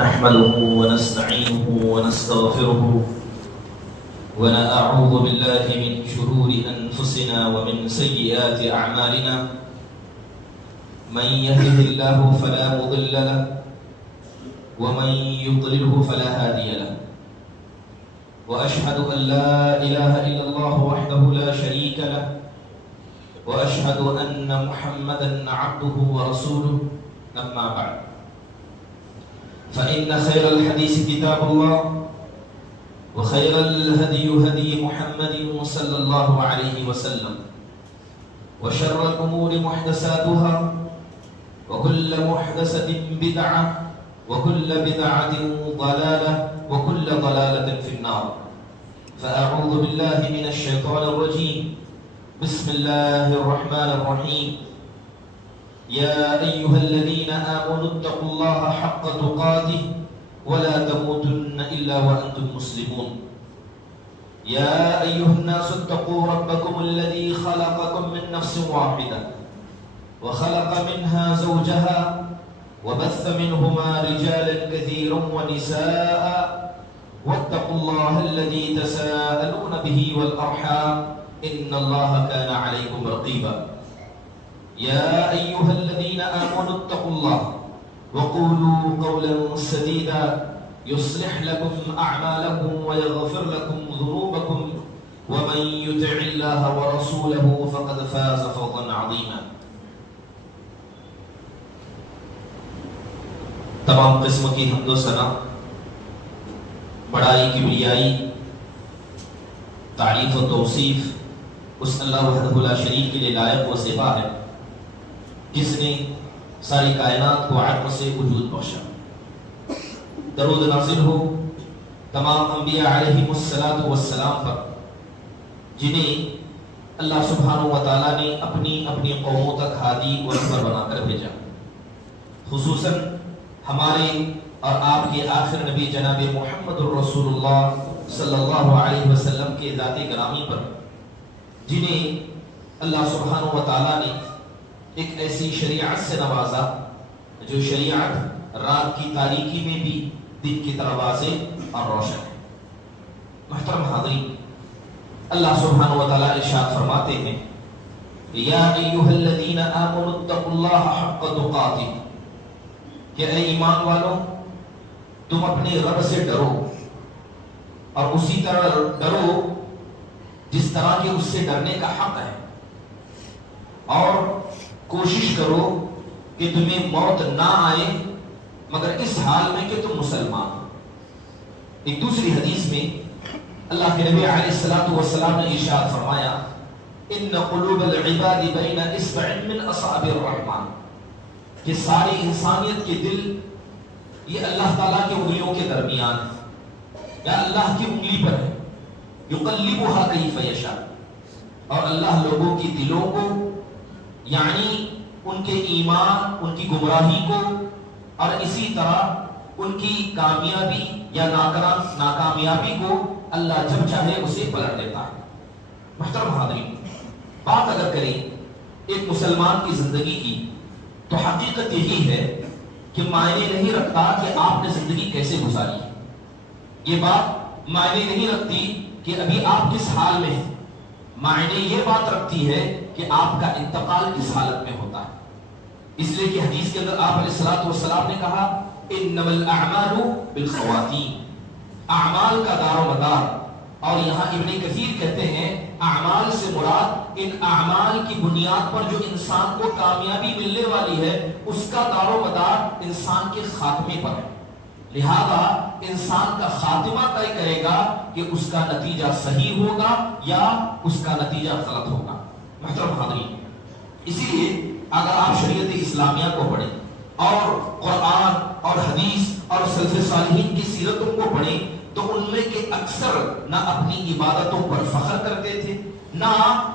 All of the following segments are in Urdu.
نحمده ونستعينه ونستغفره ونعوذ بالله من شرور أنفسنا ومن سيئات أعمالنا من يهده الله فلا مضل له ومن يضلله فلا هادي له وأشهد أن لا إله إلا الله وحده لا شريك له وأشهد أن محمدا عبده ورسوله أما بعد فإن خير الحديث كتاب الله وخير الهدي هدي محمد صلى الله عليه وسلم وشر الأمور محدثاتها وكل محدثة بدعة وكل بدعة ضلالة وكل ضلالة في النار فأعوذ بالله من الشيطان الرجيم بسم الله الرحمن الرحيم يا أيها الذين آمنوا اتقوا الله حق تقاته ولا تموتن إلا وأنتم مسلمون يا أيها الناس اتقوا ربكم الذي خلقكم من نفس واحدة وخلق منها زوجها وبث منهما رجالا كثيرا ونساء واتقوا الله الذي تساءلون به والأرحام إن الله كان عليكم رقيبا يا أيها الذين آمنوا اتقوا الله وقولوا قولا سديدا يصلح لكم أعمالكم ويغفر لكم ذنوبكم ومن يطع الله ورسوله فقد فاز فوزا عظيما. تمام قسم کی حمد و ثنا بڑائی کبریائی تعریف و توصیف اس اللہ وحدہ لا شریک کے لیے لائق و زیبا ہے جس نے ساری کائنات کو عدم سے وجود بخشا. درود نازل ہو تمام انبیاء علیہم السلام پر جنہیں اللہ سبحانہ و تعالیٰ نے اپنی اپنی قوموں تک ہادی و رہبر بنا کر بھیجا. خصوصاً ہمارے اور آپ کے آخر نبی جناب محمد الرسول اللہ صلی اللہ علیہ وسلم کے ذات گرامی پر جنہیں اللہ سبحانہ و تعالیٰ نے ایک ایسی شریعت سے نوازا جو شریعت رات کی تاریکی میں بھی دن کی طرح واضح اور روشن ہے. محترم حاضرین، اللہ سبحانہ و تعالیٰ ارشاد فرماتے ہیں یا ایھا الذین آمنوا اتقوا اللہ حق تقاتہ کہ اے ایمان والو تم اپنے رب سے ڈرو اور اسی طرح ڈرو جس طرح کہ اس سے ڈرنے کا حق ہے، اور کوشش کرو کہ تمہیں موت نہ آئے مگر اس حال میں کہ تم مسلمان ہو. ایک دوسری حدیث میں اللہ کے نبی علیہ السلام نے ارشاد فرمایا ان قلوب العباد بین اصبع من اصابع الرحمن کہ ساری انسانیت کے دل یہ اللہ تعالیٰ کے انگلیوں کے درمیان یا اللہ کی انگلی پر ہے. یقلبها کیف یشاء، اور اللہ لوگوں کی دلوں کو یعنی ان کے ایمان، ان کی گمراہی کو اور اسی طرح ان کی کامیابی یا ناکامیابی کو اللہ جب چاہے اسے پلٹ دیتا ہے. محترم حاضرین، بات اگر کریں ایک مسلمان کی زندگی کی تو حقیقت یہی ہے کہ معنی نہیں رکھتا کہ آپ نے زندگی کیسے گزاری ہے. یہ بات معنی نہیں رکھتی کہ ابھی آپ کس حال میں ہیں. معنی یہ بات رکھتی ہے کہ آپ کا انتقال کس حالت میں ہوتا ہے. اس لیے کہ حدیث کے اندر آپ علیہ الصلوۃ نے کہا انما الاعمال بالخواتیم، اعمال کا دار و مدار، اور یہاں ابن کثیر کہتے ہیں اعمال سے مراد ان اعمال کی بنیاد پر جو انسان کو کامیابی ملنے والی ہے اس کا دار و مدار انسان کے خاتمے پر ہے. لہذا انسان کا خاتمہ طے کرے گا کہ اس کا نتیجہ صحیح ہوگا یا اس کا نتیجہ غلط ہوگا. محترم حاضرین، اسی لیے اگر آپ شریعت اسلامیہ کو پڑھیں اور قرآن اور حدیث اور سلف صالحین کی سیرتوں کو پڑھیں تو ان میں کے اکثر نہ اپنی عبادتوں پر فخر کرتے تھے، نہ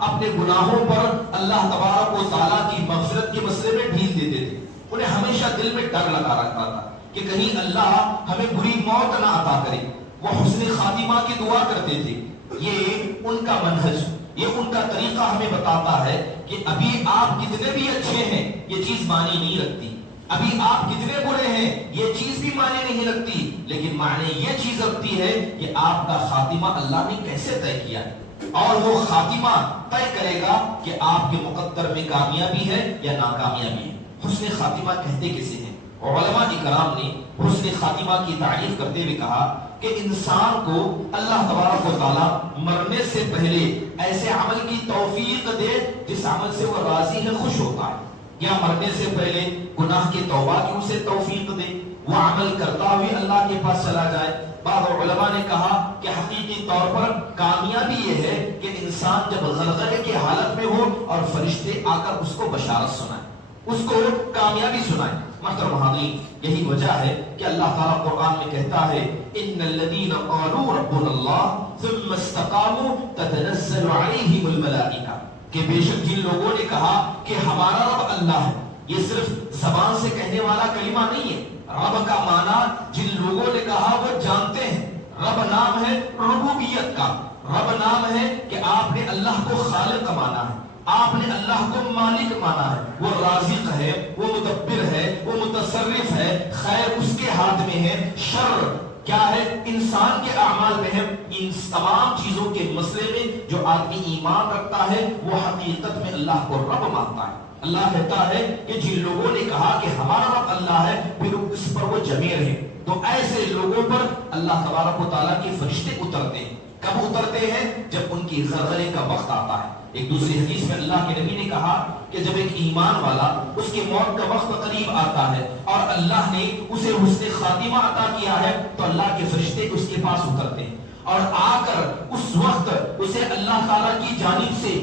اپنے گناہوں پر اللہ تبارک و تعالیٰ کی مغفرت کے مسئلے میں ڈھیل دیتے تھے. انہیں ہمیشہ دل میں ڈر لگا رکھتا تھا کہ کہیں اللہ ہمیں بری موت نہ عطا کرے. وہ حسن خاتمہ کی دعا کرتے تھے. یہ ان کا منہج، یہ ان کا طریقہ ہمیں بتاتا ہے کہ ابھی آپ کتنے بھی اچھے ہیں یہ چیز معنی نہیں رکھتی. ابھی آپ کتنے برے ہیں یہ چیز بھی معنی نہیں رکھتی، لیکن معنی یہ چیز رکھتی ہے کہ آپ کا خاتمہ اللہ نے کیسے طے کیا ہے، اور وہ خاتمہ طے کرے گا کہ آپ کے مقدر میں کامیابی ہے یا ناکامیابی ہے۔ حسن خاتمہ کہتے کسے ہیں؟ علماء اکرام نے حسن خاتمہ کی تعریف کرتے ہوئے کہا کہ انسان کو اللہ تبارک و تعالی مرنے سے پہلے ایسے عمل کی توفیق دے جس عمل سے وہ راضی ہے، خوش ہوتا ہے، یا مرنے سے پہلے گناہ کی توبہ کی اسے توفیق دے، وہ عمل کرتا ہوئے اللہ کے پاس چلا جائے۔ بعض علماء نے کہا کہ حقیقی طور پر کامیابی یہ ہے کہ انسان جب غرغرے کی حالت میں ہو اور فرشتے آ کر اس کو بشارت سنائیں، اس کو کامیابی سنائیں۔ محترم حاضرین، یہی وجہ ہے کہ اللہ تعالیٰ قرآن میں کہتا ہے ان الذین قالوا ربنا اللہ ثم استقاموا تتنزل علیہم الملائکہ، کہ بے شک جن لوگوں نے کہا کہ ہمارا رب اللہ ہے، یہ صرف زبان سے کہنے والا کلمہ نہیں ہے، رب کا معنی جن لوگوں نے کہا وہ جانتے ہیں۔ رب نام ہے ربوبیت کا، رب نام ہے کہ آپ نے اللہ کو خالق مانا ہے، آپ نے اللہ کو مالک مانا ہے، وہ رازق ہے، وہ مدبر ہے، وہ متصرف ہے، خیر اس کے ہاتھ میں ہے، شر کیا ہے انسان کے اعمال میں ہے۔ ان تمام چیزوں کے مسئلے میں جو آدمی ایمان رکھتا ہے وہ حقیقت میں اللہ کو رب مانتا ہے۔ اللہ کہتا ہے کہ جن لوگوں نے کہا کہ ہمارا رب اللہ ہے پھر اس پر وہ جمے رہے، تو ایسے لوگوں پر اللہ تبارک و تعالیٰ کے فرشتے اترتے ہیں۔ کب اترتے ہیں؟ جب ان کی غرغرے کا وقت آتا ہے۔ ایک دوسری حدیث میں اللہ کے نبی نے کہا کہ جب ایک ایمان والا اس کے موت کا وقت قریب آتا ہے اور اللہ نے اسے حسن خاتمہ عطا کیا ہے تو اللہ کے فرشتے اس کے پاس اترتے ہیں اور آ کر اس وقت اسے اللہ تعالیٰ کی جانب سے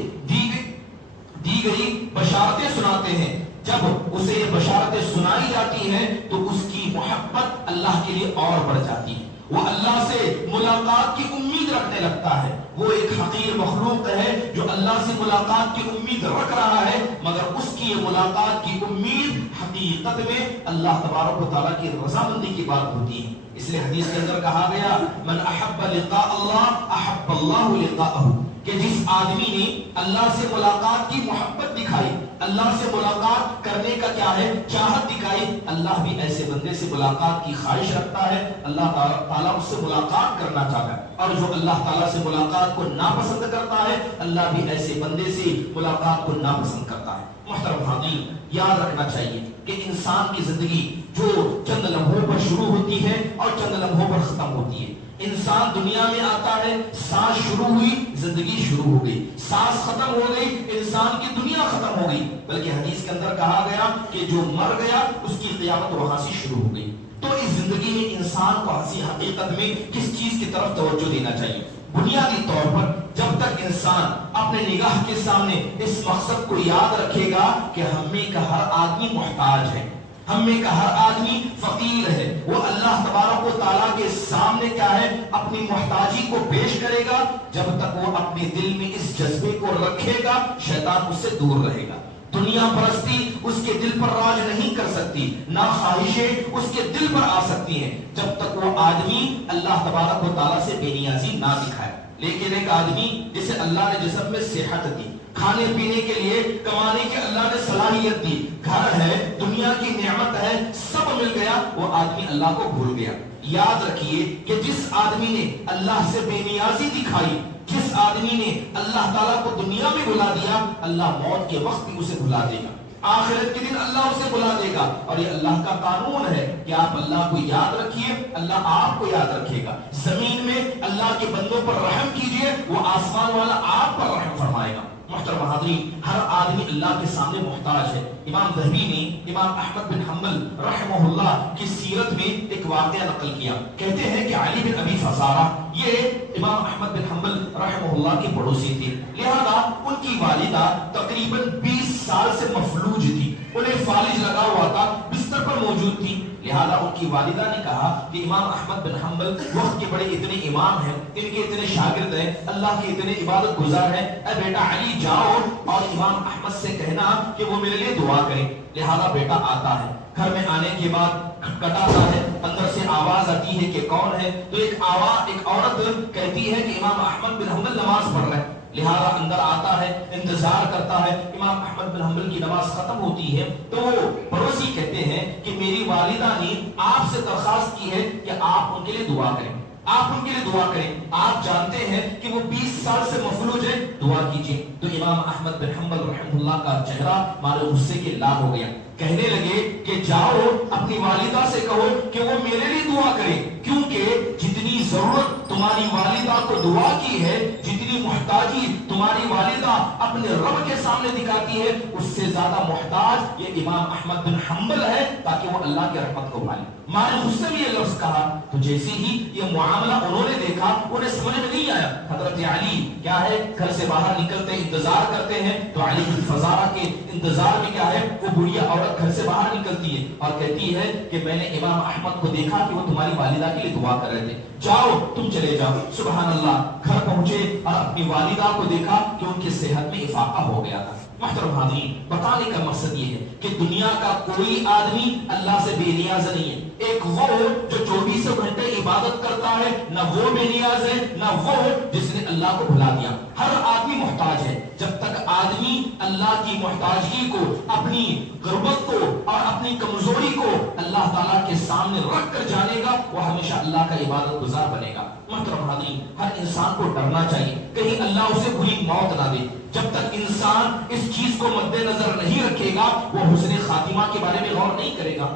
دی گئی بشارتیں سناتے ہیں۔ جب اسے یہ بشارتیں سنائی جاتی ہیں تو اس کی محبت اللہ کے لیے اور بڑھ جاتی ہے، وہ اللہ سے ملاقات کی امید رکھنے لگتا ہے۔ وہ ایک حقیر مخلوق ہے جو اللہ سے ملاقات کی امید رکھ رہا ہے، مگر اس کی یہ ملاقات کی امید حقیقت میں اللہ تبارک و تعالیٰ کی رضامندی کی بات ہوتی ہے۔ اس لیے حدیث کے اندر کہا گیا من احب لقاء اللہ احب اللہ لقاءہ، کہ جس آدمی نے اللہ سے ملاقات کی محبت دکھائی، اللہ سے ملاقات کرنے کا کیا ہے چاہت دکھائی، اللہ بھی ایسے بندے سے ملاقات کی خواہش رکھتا ہے، اللہ تعالیٰ اس سے ملاقات کرنا چاہتا ہے، اور جو اللہ تعالیٰ سے ملاقات کو ناپسند کرتا ہے اللہ بھی ایسے بندے سے ملاقات کو ناپسند کرتا ہے۔ محترم حاضرین، یاد رکھنا چاہیے کہ انسان کی زندگی جو چند لمحوں پر شروع ہوتی ہے اور چند لمحوں پر ختم ہوتی ہے۔ انسان دنیا میں آتا ہے، سانس شروع ہوئی زندگی شروع ہو گئی، سانس ختم ہو گئی انسان کی دنیا ختم ہو گئی، بلکہ حدیث کے اندر کہا گیا کہ جو مر گیا اس کی قیامت وہاں سے شروع ہو گئی۔ تو اس زندگی میں انسان کو ہنسی حقیقت میں کس چیز کی طرف توجہ دینا چاہیے؟ بنیادی طور پر جب تک انسان اپنے نگاہ کے سامنے اس مقصد کو یاد رکھے گا کہ ہم میں کا ہر آدمی محتاج ہے، ہم میں کا ہر آدمی فقیر ہے، وہ اللہ تبارک و تعالیٰ کے سامنے کیا ہے اپنی محتاجی کو پیش کرے گا، جب تک وہ اپنے دل میں اس جذبے کو رکھے گا شیطان اس سے دور رہے گا۔ دنیا پرستی اس کے دل پر راج نہیں کر سکتی، نہ خواہشیں اس کے دل پر آ سکتی ہیں جب تک وہ آدمی اللہ تبارک و تعالیٰ سے بے نیازی نہ دکھائے۔ لیکن ایک آدمی جسے اللہ نے جسم میں صحت دی، کھانے پینے کے لیے کمانے کی اللہ نے صلاحیت دی، گھر ہے، دنیا کی نعمت ہے، سب مل گیا، وہ آدمی اللہ کو بھول گیا۔ یاد رکھیے کہ جس آدمی نے اللہ سے بے نیازی دکھائی، جس آدمی نے اللہ تعالیٰ کو دنیا میں بھلا دیا، اللہ موت کے وقت بھی اسے بھلا دے گا، آخرت کے دن اللہ اسے بھلا دے گا۔ اور یہ اللہ کا قانون ہے کہ آپ اللہ کو یاد رکھیے، اللہ آپ کو یاد رکھے گا۔ زمین میں اللہ کے بندوں پر رحم کیجئے، وہ آسمان والا آپ پر رحم فرمائے گا۔ محترم حاضرین، ہر آدمی اللہ کے سامنے محتاج ہے۔ امام ذہبی نے امام احمد بن حنبل رحمہ اللہ کی سیرت میں ایک واقعہ نقل کیا، کہتے ہیں کہ علی بن ابی فزارہ یہ امام احمد بن حنبل رحمہ اللہ کے پڑوسی تھے، لہذا ان کی والدہ تقریباً 20 سال سے مفلوج تھی، انہیں فالج لگا ہوا تھا، بستر پر موجود تھی، لہذا ان کی والدہ نے کہا کہ امام احمد بن حنبل وقت کے بڑے اتنے امام ہیں، ان کے اتنے شاگرد ہیں، اللہ کے اتنے عبادت گزار ہیں، اے بیٹا علی جاؤ اور امام احمد سے کہنا کہ وہ میرے لیے دعا کریں۔ لہذا بیٹا آتا ہے، گھر میں آنے کے بعد کھٹکھٹاتا ہے، اندر سے آواز آتی ہے کہ کون ہے؟ تو ایک عورت کہتی ہے کہ امام احمد بن حنبل نماز پڑھ رہے ہیں۔ لہذا اندر آتا ہے، انتظار کرتا ہے. امام احمد بن حنبل کی نماز ختم ہوتی ہے تو وہ پڑوسی کہتے ہیں کہ میری والدہ نے آپ سے درخواست کی ہے کہ آپ ان کے لیے دعا کریں، آپ ان کے لیے دعا کریں. آپ جانتے ہیں کہ وہ 20 سال سے مفلوج ہے، دعا کیجئے. تو امام احمد بن حنبل رحمہ اللہ کا چہرہ مارے غصے کے لال ہو گیا. کہنے لگے کہ جاؤ اپنی والدہ سے کہو کہ وہ میرے لیے دعا کرے، کیونکہ جتنی ضرورت تمہاری والدہ کو دعا کی ہے، جتنی محتاجی تمہاری والدہ اپنے رب کے سامنے دکھاتی ہے، اس سے زیادہ محتاج یہ امام احمد بن حنبل ہے تاکہ وہ اللہ کی رحمت کو پائے. مارے غصے میں یہ لفظ کہا تو جیسے ہی یہ معاملہ انہوں نے دیکھا انہیں سمجھ میں نہیں آیا. حضرت علی کیا ہے گھر سے باہر نکلتے انتظار کرتے ہیں تو علی بن فزارہ کے انتظار میں کیا ہے وہ بڑھیا عورت گھر سے باہر نکلتی ہے اور کہتی ہے کہ میں نے امام احمد کو دیکھا کہ وہ تمہاری والدہ کے لیے دعا کر رہے تھے، جاؤ تم چلے جاؤ. سبحان اللہ. گھر پہنچے اور اپنی والدہ کو دیکھا کہ ان کی صحت میں افاقہ ہو گیا تھا. محترم حاضرین، بتانے کا مقصد یہ ہے کہ دنیا کا کوئی آدمی اللہ سے بے نیاز نہیں ہے. ایک وہ جو 24 گھنٹے عبادت کرتا ہے، نہ وہ بے نیاز ہے، نہ وہ جس نے اللہ کو بھلا دیا. ہر آدمی محتاج ہے. جب تک آدمی اللہ کی محتاجگی کو، اپنی غربت کو اور اپنی کمزوری کو اللہ تعالیٰ کے سامنے رکھ کر جانے گا، وہ ہمیشہ اللہ کا عبادت گزار بنے گا. محترم حاضرین، ہر انسان کو ڈرنا چاہیے کہیں اللہ اسے بری موت نہ دے. جب تک انسان اس چیز کو مد نظر نہیں رکھے گا وہ حسن خاتمہ کے بارے میں غور نہیں کرے گا.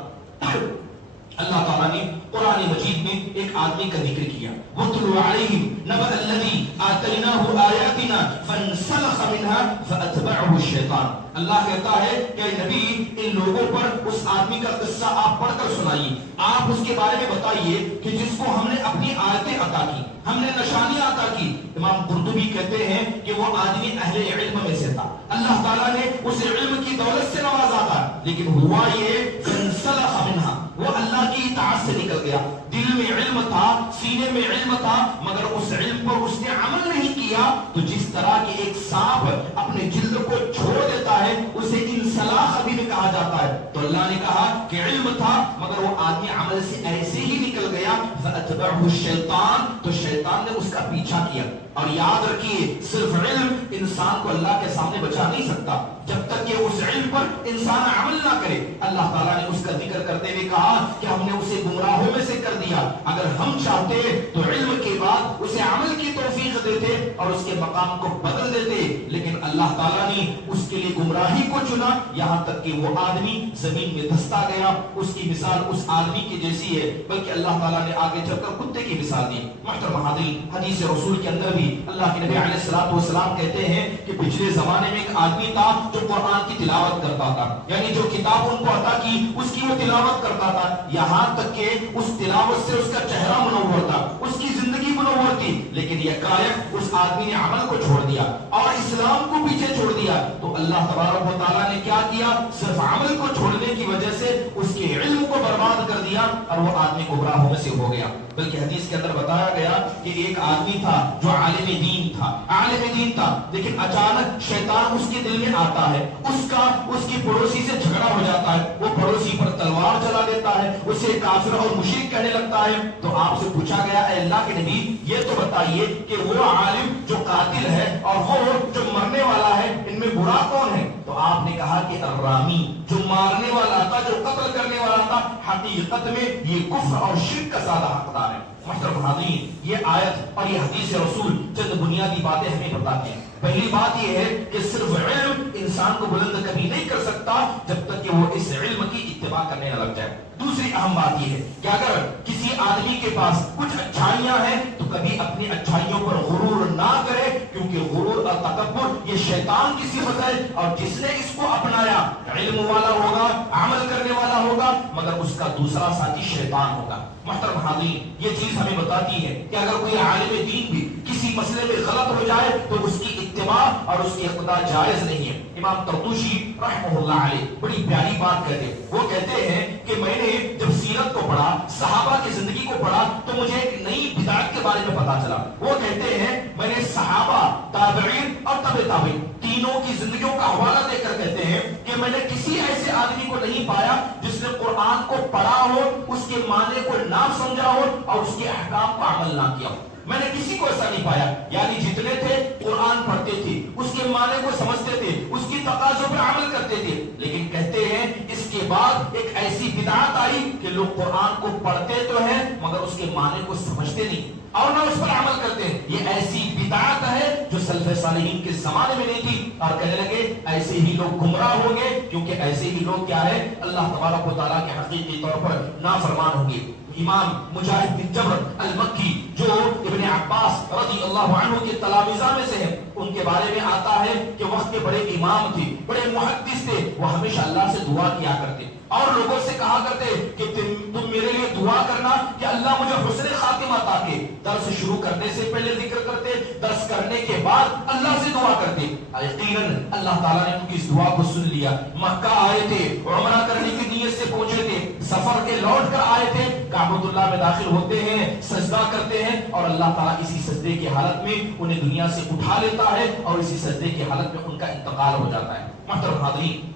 اللہ تعالیٰ نے قرآن مجید میں ایک آدمی کا ذکر کیا، وَاتْلُ عَلَيْهِمْ نَبَأَ الَّذِي آتَيْنَاهُ آيَاتِنَا فَانْسَلَخَ مِنْهَا فَأَتْبَعَهُ الشَّيْطَانُ. اللہ کہتا ہے کہ نبی ان لوگوں پر اس آدمی کا قصہ آپ پڑھ کر سنائیے، آپ اس کے بارے میں بتائیے کہ جس کو ہم نے اپنی آیتیں عطا کی، ہم نے نشانیاں عطا کی. امام قرطبی کہتے ہیں کہ وہ آدمی اہل علم میں سے تھا، اللہ تعالیٰ نے اسے علم کی دولت سے نوازا تھا، لیکن ہوا یہ فَانْسَلَخَ مِنْهَا، وہ اللہ کی اطاعت سے نکل گیا. دل میں علم تھا، سینے میں علم تھا، مگر اس علم پر اس نے عمل نہیں کیا. تو جس طرح کہ ایک سانپ اپنے جلد کو چھوڑ دیتا ہے اسے انسلاخ بھی کہا جاتا ہے. تو اللہ نے کہا کہ علم تھا مگر وہ آدمی عمل سے ایسے ہی نکل گیا. فَأَتْبَعُهُ الشَّيْطَانُ، تو شیطان نے اس کا پیچھا کیا. اور یاد رکھیے صرف علم انسان کو اللہ کے سامنے بچا نہیں سکتا جب تک کہ اس علم پر انسان عمل نہ کرے. اللہ تعالیٰ نے اس کا ذکر کرتے ہوئے کہا کہ ہم نے اسے گمراہوں میں سے کر دیا. اگر ہم چاہتے تو علم کے بعد اسے عمل کی توفیق دیتے اور اس کے مقام کو بدل دیتے، لیکن اللہ تعالیٰ نے اس کے لیے گمراہی کو چنا، یہاں تک کہ وہ آدمی زمین میں دھستا گیا. اس کی مثال اس آدمی کی جیسی ہے، بلکہ اللہ تعالیٰ نے آگے چل کر کتے کی مثال دی. محترم حاضرین، حدیث رسول کے اندر بھی اللہ کے نبی علیہ السلام کہتے ہیں کہ پچھلے زمانے میں ایک آدمی تھا جو قرآن کی تلاوت کرتا تھا، یعنی جو کتاب ان کو عطا کی اس کی وہ تلاوت کرتا تھا، یہاں تک کہ اس تلاوت سے اس کا چہرہ منور تھا، اس کی زندگی منور تھی. لیکن یکایک اس آدمی نے عمل کو چھوڑ دیا اور اسلام کو پیچھے چھوڑ دیا. تو اللہ تبارک و تعالیٰ نے کیا کیا؟ صرف عمل کو چھوڑنے کی وجہ سے اس کے علم کو برباد کر دیا اور وہ آدمی گمراہوں میں سے ہو گیا. بلکہ حدیث کے اندر بتایا گیا کہ ایک آدمی تھا جو عالم دین تھا، لیکن اچانک شیطان اس کے دل میں آتا ہے، اس کی پڑوسی سے جھگڑا ہو جاتا ہے، وہ پڑوسی پر تلوار چلا دیتا ہے، اسے کافر اور مشرک کہنے لگتا ہے. تو آپ سے پوچھا گیا اے اللہ کے نبی یہ تو بتائیے کہ وہ عالم جو قاتل ہے اور وہ جو مرنے والا ہے ان میں برا کون ہے؟ تو آپ نے کہا کہ الرامی، جو مارنے والا تھا، جو قتل کرنے والا تھا، حقیقت میں یہ کفر اور شرک کا زیادہ حقدار ہے. محترم حاضرین، یہ آیت اور یہ حدیث رسول چند بنیادی باتیں ہمیں بتاتے ہیں. پہلی بات یہ ہے کہ صرف علم انسان کو بلند کبھی نہیں کر سکتا جب تک کہ وہ اس علم کی اتباع کرنے نہ لگ جائے. دوسری اہم بات یہ ہے کہ اگر کسی آدمی کے پاس کچھ اچھائیاں ہیں تو کبھی اپنی اچھائیوں پر غرور نہ کرے، کیونکہ غرور اور تکبر یہ شیطان کی صفت ہے، اور جس نے اس کو اپنایا علم والا ہوگا، عمل کرنے والا ہوگا، مگر اس کا دوسرا ساتھی شیطان ہوگا. محترم حاضرین، یہ چیز ہمیں بتاتی ہے کہ اگر کوئی عالم دین بھی کسی مسئلے میں غلط ہو جائے تو اس کی اتباع اور اس کی اقتداء جائز نہیں ہے. امام طرطوشی رحمہ اللہ علیہ بڑی پیاری بات کہتے ہیں. وہ کہتے ہیں کہ میں نے جب سیرت کو پڑھا، صحابہ کی زندگی کو پڑھا، تو مجھے ایک نئی بدعت کے بارے میں پتا چلا. وہ کہتے ہیں میں نے صحابہ، تابعین اور تبع تابعین تینوں کی زندگیوں کا حوالہ دے کر کہتے ہیں کہ میں نے کسی ایسے آدمی کو نہیں پایا جس نے قرآن کو پڑھا ہو، اس کے معنی کو نہ سمجھا ہو اور اس کے احکام پر عمل نہ کیا ہو۔ میں نے کسی کو ایسا نہیں پایا، یعنی جتنے تھے قرآن پڑھتے تھے، اس کے معنی کو سمجھتے تھے، اس کی تقاضوں پر عمل کرتے تھے، لیکن کہتے ہیں اس کے بعد ایک ایسی بدعت آئی کہ لوگ قرآن کو پڑھتے تو ہیں مگر اس کے معنی کو سمجھتے نہیں اور نہ اس پر عمل کرتے ہیں۔ یہ ایسی بدعت ہے جو سلف صالحین کے زمانے میں نہیں تھی، اور کہنے لگے ایسے ہی لوگ گمراہ ہوں گے، کیونکہ ایسے ہی لوگ کیا ہے، اللہ تبارک و تعالیٰ کے حقیقی طور پر نافرمان ہوں گے۔ امام مجاہد بن جبر المکی جو ابن عباس رضی اللہ عنہ کے تلامذہ میں سے ہیں، ان کے بارے میں آتا ہے کہ وقت کے بڑے امام تھے، بڑے محدث تھے، وہ ہمیشہ اللہ سے دعا کیا کرتے اور لوگوں سے کہا کرتے کہ تم میرے لیے دعا کرنا کہ اللہ مجھے حسن خاتمہ عطا کرے۔ درس شروع کرنے سے پہلے ذکر کرتے، درس کرنے کے بعد اللہ سے دعا کرتے۔ یقیناً اللہ تعالیٰ نے ان کی اس دعا کو سن لیا۔ مکہ آئے تھے، عمرہ کرنے کی نیت سے پہنچے تھے، سفر کے لوٹ کر آئے تھے، کعبۃ اللہ میں داخل ہوتے ہیں، سجدہ کرتے ہیں اور اللہ تعالیٰ اسی سجدے کی حالت میں انہیں دنیا سے اٹھا لیتا ہے اور اسی سجدے کی حالت میں ان کا انتقال ہو جاتا ہے۔ محترم حاضرین،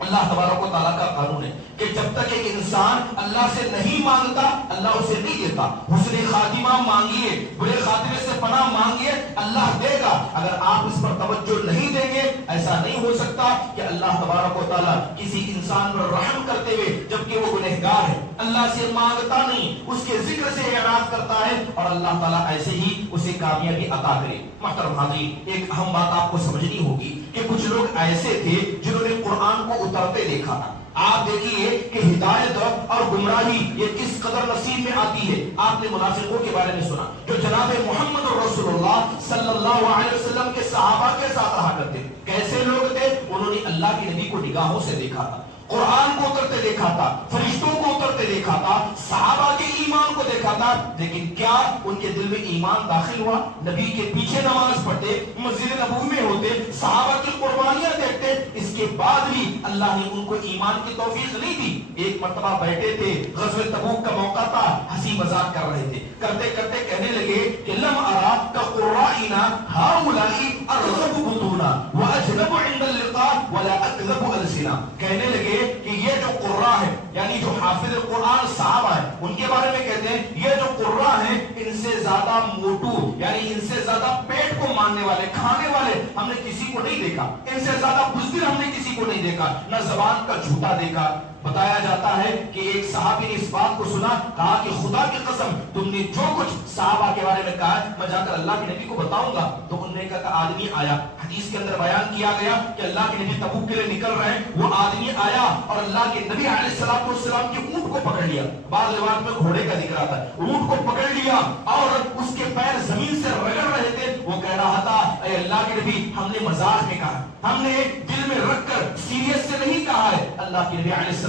اللہ تبارک و تعالیٰ کا قانون ہے کہ جب تک ایک انسان اللہ سے نہیں مانگتا اللہ اسے نہیں دیتا۔ حسن خاتمہ مانگیے، برے خاتمے سے پناہ مانگیے، اللہ دے گا۔ اگر آپ اس پر توجہ نہیں دیں گے، ایسا نہیں ہو سکتا کہ اللہ تبارک و تعالیٰ کسی انسان پر رحم کرتے ہوئے جبکہ وہ گنہگار ہے، اللہ سے مانگتا نہیں، اس کے ذکر سے اعراض کرتا ہے اور اللہ تعالیٰ ایسے ہی اسے کامیابی عطا کرے۔ محترم حاضرین، ایک اہم بات آپ کو سمجھنی ہوگی کہ کچھ لوگ ایسے تھے جنہوں نے قرآن کو اترتے دیکھا تھا۔ آپ دیکھیے کہ ہدایت اور گمراہی یہ کس قدر نصیب میں آتی ہے۔ آپ نے منافقوں کے بارے میں سنا جو جناب محمد رسول اللہ صلی اللہ علیہ وسلم کے صحابہ کے ساتھ رہا کرتے۔ کیسے لوگ تھے؟ انہوں نے اللہ کے نبی کو نگاہوں سے دیکھا تھا، قرآن کو اترتے دیکھا تھا، فرشتوں کو اترتے دیکھا تھا، صحابہ کے ایمان کو دیکھا تھا، لیکن کیا ان کے دل میں ایمان داخل ہوا؟ نبی کے پیچھے نماز پڑھتے، مسجد نبوی میں ہوتے، صحابہ کی قربانیاں دیکھتے، اس کے بعد بھی اللہ نے ان کو ایمان کی توفیق نہیں دی۔ ایک مرتبہ بیٹھے تھے، غزوہ تبوک کا موقع تھا، ہنسی مذاق کر رہے تھے، کرتے کرتے کہنے لگے کہ لم ارا کقرائنا ہؤلاء ارغب بطونا واجلب عند اللقاء ولا اکذب السنا۔ کہنے لگے کہ یہ جو قرہ ہے، یعنی جو حافظ قرآن صحابہ ہیں، ان کے بارے میں کہتے ہیں یہ جو قرہ ہیں ان سے زیادہ موٹو، یعنی ان سے زیادہ پیٹ کو ماننے والے، کھانے والے ہم نے کسی کو نہیں دیکھا، ان سے زیادہ بزدل ہم نے کسی کو نہیں دیکھا، نہ زبان کا جھوٹا دیکھا۔ بتایا جاتا ہے کہ ایک صحابی نے اس بات کو سنا، کہا کہ خدا کی قسم تم نے جو کچھ صحابہ کے بارے میں کہا ہے میں جا کر اللہ کے نبی کو بتاؤں گا۔ تو انہوں نے کہا کہ آدمی آیا، حدیث کے اندر بیان کیا گیا کہ اللہ کے نبی تبوک کے لیے نکل رہے ہیں، وہ آدمی آیا اور اللہ کے نبی علیہ السلام کے اونٹ کو پکڑ لیا۔ بعض روایت میں گھوڑے کا ذکر آتا ہے، اونٹ کو پکڑ لیا اور اس کے پیر زمین سے رگڑ رہے تھے۔ وہ کہہ رہا تھا اے اللہ کے نبی ہم نے مزاح میں کہا، ہم نے دل میں رکھ کر سیریس سے نہیں کہا ہے۔ اللہ کے نبی علیہ السلام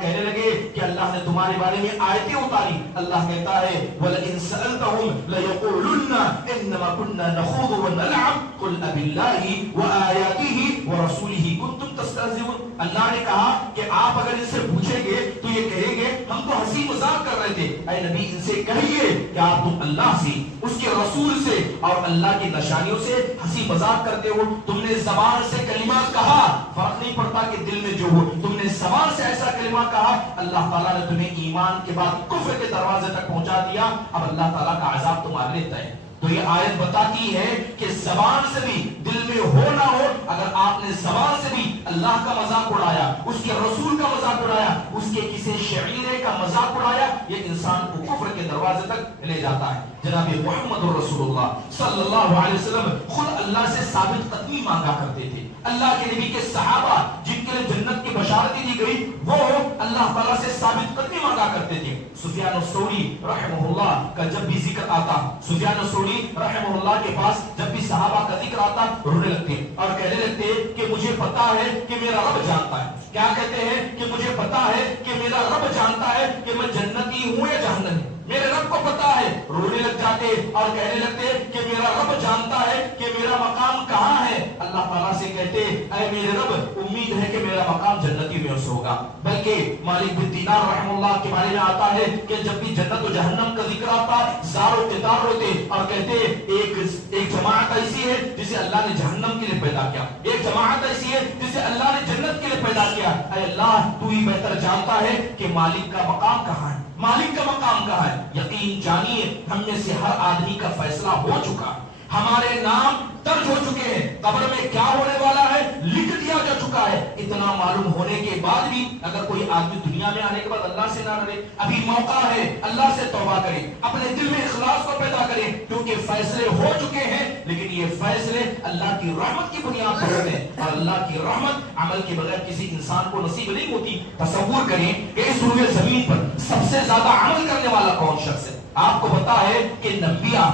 کہنے لگے کہ اللہ نے تمہارے بارے میں آیتیں اتاری۔ اللہ کہتا ہے وَلَئِن سَأَلْتَهُمْ لَيَقُولُنَّ إِنَّمَا كُنَّا نَخُوضُ وَنَلْعَبُ قُلْ أَبِاللَّهِ وَآيَاتِهِ وَرَسُولِهِ كُنتُمْ تَسْتَهْزِئُونَ۔ اللہ نے کہا کہ آپ اگر ان سے پوچھیں گے تو یہ کہیں گے ہم تو ہنسی مذاق کر رہے تھے۔ اے نبی ان سے کہیے کہ آپ تم اللہ سے، اس کے رسول سے اور اللہ کی نشانیوں سے ہنسی مذاق کرتے ہو۔ تم نے زبان سے کلمہ کہا، فرق نہیں پڑتا کہ دل میں جو ہو، تم نے زبان سے ایسا کلمہ کہا، اللہ تعالیٰ نے تمہیں ایمان کے بعد کفر کے دروازے تک پہنچا دیا، اب اللہ تعالیٰ کا عذاب تمہارے لیے طے ہے۔ تو یہ آیت بتاتی ہے کہ زبان سے بھی دل میں ہو نہ ہو، اگر آپ نے زبان سے بھی اللہ کا مذاق اڑایا، اس کے رسول کا مذاق اڑایا، اس کے کسی شعیرے کا مذاق اڑایا، یہ انسان کو کفر کے دروازے تک لے جاتا ہے۔ جناب محمد رسول اللہ صلی اللہ علیہ وسلم خود اللہ سے ثابت قدمی مانگا کرتے تھے۔ اللہ کے نبی کے صحابہ جن کے لیے جنت کی بشارت دی گئی وہ اللہ تعالیٰ سے ثابت قدمی مانگا کرتے تھے۔ سفیان الثوری رحمہ اللہ کا جب بھی ذکر آتا، سفیان الثوری رحمہ اللہ کے پاس جب بھی صحابہ کا ذکر آتا رونے لگتے اور کہنے لگتے کہ مجھے پتا ہے کہ میرا رب جانتا ہے۔ کیا کہتے ہیں کہ مجھے پتا ہے کہ میرا رب جانتا ہے کہ میں جنتی ہوں یا جہنمی، میرے رب کو پتا ہے۔ رونے لگ جاتے اور کہنے لگتے کہ میرا رب جانتا ہے کہ میرا مقام کہاں ہے۔ اللہ تعالیٰ سے کہتے اے میرے رب امید امید ہے کہ میرا مقام جنتی میں ہوگا. بلکہ مالک بن دینار رحمہ اللہ کے بارے میں آتا ہے کہ جب بھی جنت و جہنم کا ذکر آتا زار و قطار ہوتے اور کہتے ایک جماعت ایسی ہے جسے اللہ نے جہنم کے لیے پیدا کیا, ایک جماعت ایسی ہے جسے اللہ نے جنت کے لیے پیدا کیا. اے اللہ تو ہی بہتر جانتا ہے کہ مالک کا مقام کہاں ہے, مالک کا مقام کہاں ہے. یقین جانیے ہم میں سے ہر آدمی کا فیصلہ ہو چکا, ہمارے نام درج ہو چکے ہیں, قبر میں کیا ہونے والا ہے لکھ دیا جا چکا ہے. اتنا معلوم ہونے کے بعد بھی اگر کوئی آدمی دنیا میں آنے کے بعد اللہ سے نہ ڈرے, ابھی موقع ہے اللہ سے توبہ کرے, اپنے دل میں اخلاص کو پیدا کرے, کیونکہ فیصلے ہو چکے ہیں. لیکن یہ فیصلے اللہ کی رحمت کی بنیاد پر ہوتے ہیں, اور اللہ کی رحمت عمل کے بغیر کسی انسان کو نصیب نہیں ہوتی. تصور کریں کہ اس روئے زمین پر سب سے زیادہ عمل کرنے والا کون شخص ہے؟ آپ کو پتا ہے کہ انبیاء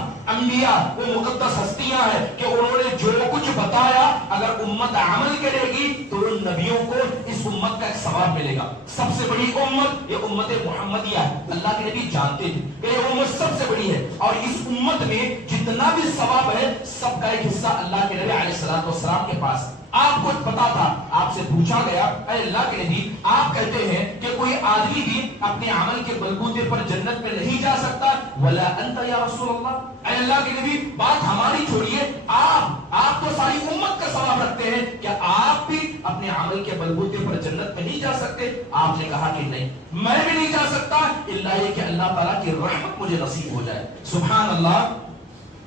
وہ مقدس ہستیاں ہیں کہ انہوں نے جو کچھ بتایا اگر امت عمل کرے گی تو ان نبیوں کو اس امت کا ایک ثواب ملے گا. سب سے بڑی امت یہ امت محمدیہ ہے. اللہ کے نبی جانتے تھے کہ یہ امت سب سے بڑی ہے, اور اس امت میں جتنا بھی ثواب ہے سب کا ایک حصہ اللہ کے نبی علیہ السلام کے پاس ہے. آپ کو پتا تھا, آپ سے پوچھا گیا اے اللہ کے نبی آپ کہتے ہیں کہ کوئی آدمی بھی اپنے عمل کے بلبوتے پر جنت میں نہیں جا سکتا, ولا انت یا رسول اللہ. اے اللہ کے نبی بات ہماری چھوڑیے, آپ تو ساری امت کا ثواب رکھتے ہیں, کیا آپ بھی اپنے عمل کے بلبوتے پر جنت میں نہیں جا سکتے؟ آپ نے کہا کہ نہیں, میں بھی نہیں جا سکتا الا یہ کہ اللہ تعالیٰ کی رحمت مجھے نصیب ہو جائے. سبحان اللہ.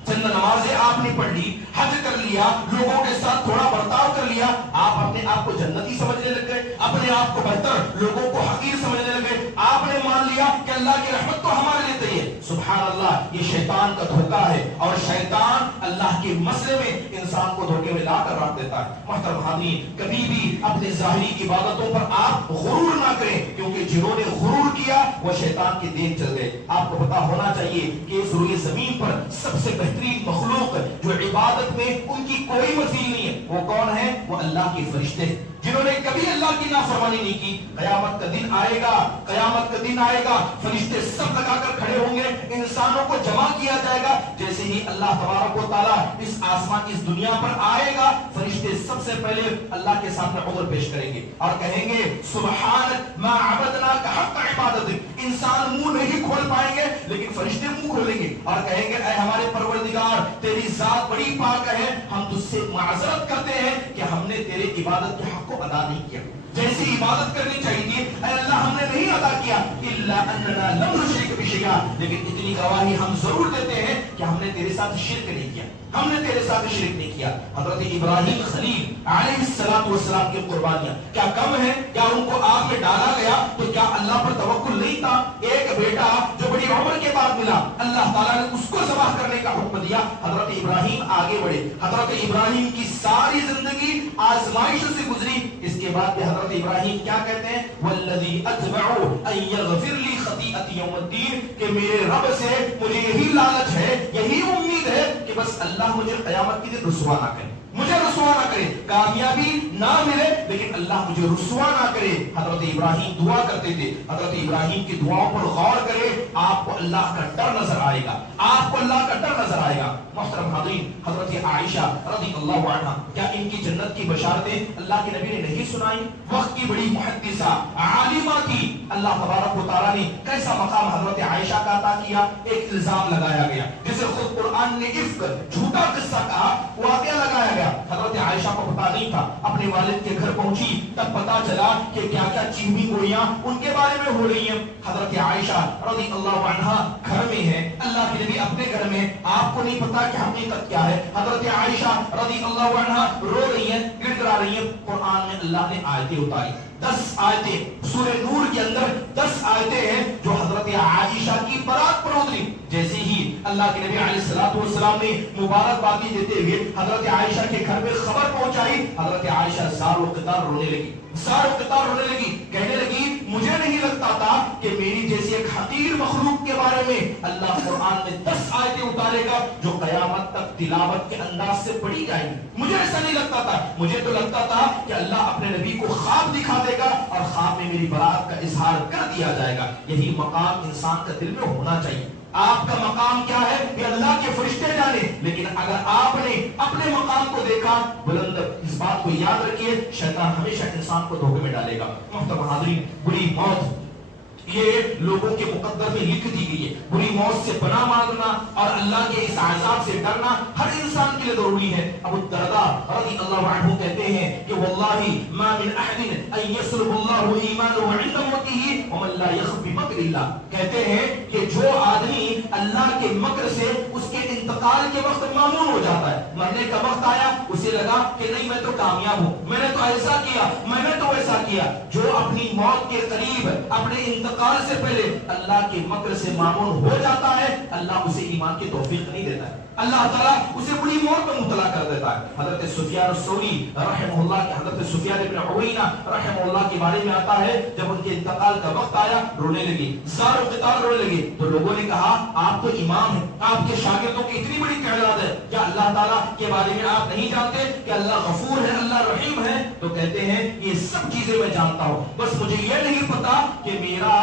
چند نمازیں آپ نے پڑھ لی, حج کر لیا, لوگوں کے ساتھ تھوڑا برتاؤ کر لیا, آپ اپنے آپ کو جنتی سمجھنے لگ گئے, اپنے آپ کو بہتر, لوگوں کو حقیر سمجھنے لگ گئے. آپ نے مان لیا کہ اللہ کی رحمت تو ہمارے لیے تیے. سبحان اللہ. یہ شیطان کا دھوکہ ہے, اور شیطان اللہ کے مسئلے میں انسان کو دھوکے میں لا کر رکھ دیتا ہے. محترم حاضرین, کبھی بھی اپنی ظاہری عبادتوں پر آپ غرور نہ کریں, کیونکہ جنہوں نے غرور کیا وہ شیطان کے دین چل گئے. آپ کو پتا ہونا چاہیے کہ اس روئے زمین پر سب سے بہترین مخلوق جو عبادت میں ان کی کوئی مثیل نہیں ہے, وہ کون ہے؟ وہ اللہ کے فرشتے ہیں, جنہوں نے کبھی اللہ کی نافرمانی نہیں کی. قیامت کا دن آئے گا, قیامت کا دن آئے گا, فرشتے سب لگا کر کھڑے ہوں گے, انسانوں کو جمع کیا جائے گا. جیسے ہی اللہ تبارک و تعالیٰ اس آسمان اس دنیا پر آئے گا, فرشتے سب سے پہلے اللہ کے سامنے عذر پیش کریں گے اور کہیں گے سبحانک ما عبدناک حق عبادتک. انسان منہ نہیں کھول پائیں گے لیکن فرشتے منہ کھولیں گے اور کہیں گے اے ہمارے پروردگار تیری ذات بڑی پاک ہے, ہم تجھ سے معذرت کرتے ہیں کہ ہم نے تیرے عبادت کے حق کو ادا نہیں کیا, جیسی عبادت کرنی چاہیے اے اللہ ہم نے نہیں ادا کیا. الا اننا لم نشرک بشیئا, لیکن اتنی گواہی ہم ضرور دیتے ہیں کہ ہم نے تیرے ساتھ شرک نہیں کیا, ہم نے تیرے ساتھ شرک نہیں کیا. حضرت ابراہیم خلیل علیہ السلام کی قربانیاں کیا کم ہے؟ کیا ان کو آگ میں ڈالا گیا تو کیا اللہ پر توکل نہیں تھا؟ ایک بیٹا جو بڑی عمر کے بعد ملا, اللہ تعالیٰ نے اس کو ذبح کرنے کا حکم دیا, حضرت ابراہیم آگے بڑھے. حضرت ابراہیم کی ساری زندگی آزمائشوں سے گزری. اس کے بعد بھی حضرت ابراہیم کیا کہتے ہیں؟ والذی اتبع ان یغفر لی خطیئتی یوم الدین, کہ میرے رب سے مجھے یہی لالچ ہے, یہی امید ہے کہ بس اللہ مجھے قیامت کے دن رسوا نہ کرے, مجھے رسوا نہ کرے, کامیابی نہ ملے لیکن اللہ مجھے رسوا نہ کرے. حضرت ابراہیم دعا کرتے تھے. حضرت ابراہیم کی دعاؤں پر غور کرے, آپ کو اللہ کا ڈر نظر آئے گا, آپ کو اللہ کا ڈر نظر آئے گا. محترم حاضرین, حضرت عائشہ رضی اللہ عنہا, کیا ان کی جنت کی بشارتیں اللہ کے نبی نے نہیں سنائی؟ وقت کی بڑی محدثہ عالمہ تھی. اللہ تبارک و تعالیٰ نے کیسا مقام حضرت عائشہ کا عطا کیا. ایک الزام لگایا گیا جسے خود قرآن نے افک, جھوٹا قصہ کہا, واقعہ لگایا گیا. حضرت عائشہ کو پتا نہیں تھا, اپنے والد کے گھر پہنچی تب پتا چلا کہ کیا کیا چیمی گوئیاں ان کے بارے میں ہو رہی ہیں. حضرت عائشہ رضی اللہ عنہا گھر میں ہے, اللہ کے نبی اپنے گھر میں, آپ کو نہیں پتا کہ حقیقت کیا ہے. حضرت عائشہ رضی اللہ عنہا رو رہی ہیں, گڑ گڑا رہی ہیں. قرآن میں اللہ نے آیتیں اتاری, 10 آیتیں سورہ نور کے اندر 10 آیتیں ہیں جو حضرت عائشہ کی برات پر اتری. جیسے ہی اللہ کے نبی علیہ السلام نے مبارکبادی دیتے ہوئے حضرت عائشہ کے گھر میں خبر پہنچائی, حضرت عائشہ زار و قطار رونے لگی, زار و قطار رونے لگی, کہنے لگی مجھے نہیں لگتا تھا کہ میری جیسی ایک حقیر مخلوق کے بارے میں اللہ قرآن میں 10 آیتیں اتارے گا جو قیامت تک تلاوت کے انداز سے پڑھی جائیں گی. مجھے ایسا نہیں لگتا تھا, مجھے تو لگتا تھا کہ اللہ اپنے نبی کو خواب دکھا دے گا اور خواب میں میری برات کا اظہار کر دیا جائے گا. یہی مقام انسان کا دل میں ہونا چاہیے. آپ کا مقام کیا ہے کہ اللہ کے فرشتے جانے، لیکن اگر آپ نے اپنے مقام کو دیکھا بلند، اس بات کو یاد رکھیے شیطان ہمیشہ انسان کو دھوکے میں ڈالے گا۔ محترم حاضرین، بری موت یہ لوگوں کے مقدر میں لکھ دی گئی ہے۔ بری موت سے پناہ مانگنا اور اللہ کے اس عذاب سے ڈرنا ہر انسان کے لیے ضروری ہے۔ ابو الدرداء رضی اللہ عنہ کہتے ہیں کہ واللہ ما من احد ان یسلب اللہ ایمانہ عند موتہ ومن لا یخف بمکر اللہ، کہتے ہیں کہ جو آدمی اللہ کے مکر سے اس کے انتقال کے وقت مامون ہو جاتا ہے، مرنے کا وقت آیا اسے لگا کہ نہیں میں تو کامیاب ہوں، میں نے تو ایسا کیا، میں نے تو ویسا کیا، جو اپنی موت کے قریب اپنے انتقال سے پہلے اللہ کے مکر سے مامون ہو جاتا ہے، اللہ اسے ایمان کی توفیق نہیں دیتا ہے، اللہ تعالیٰ اسے بڑی موت پر مبتلا کر دیتا ہے۔ حضرت سفیان الثوری رحمہ اللہ کے، حضرت سفیان بن عوینہ رحمہ اللہ کے بارے میں آتا ہے جب ان کے انتقال کا وقت آیا رونے لگے، زار و قطار رونے لگے، تو لوگوں نے کہا آپ تو امام ہیں، آپ کے شاگردوں کی اتنی بڑی تعداد ہے، کیا اللہ تعالیٰ کے بارے میں آپ نہیں جانتے کہ اللہ غفور ہے، اللہ رحیم ہے؟ تو کہتے ہیں یہ سب چیزیں میں جانتا ہوں، بس مجھے یہ نہیں پتا کہ میرا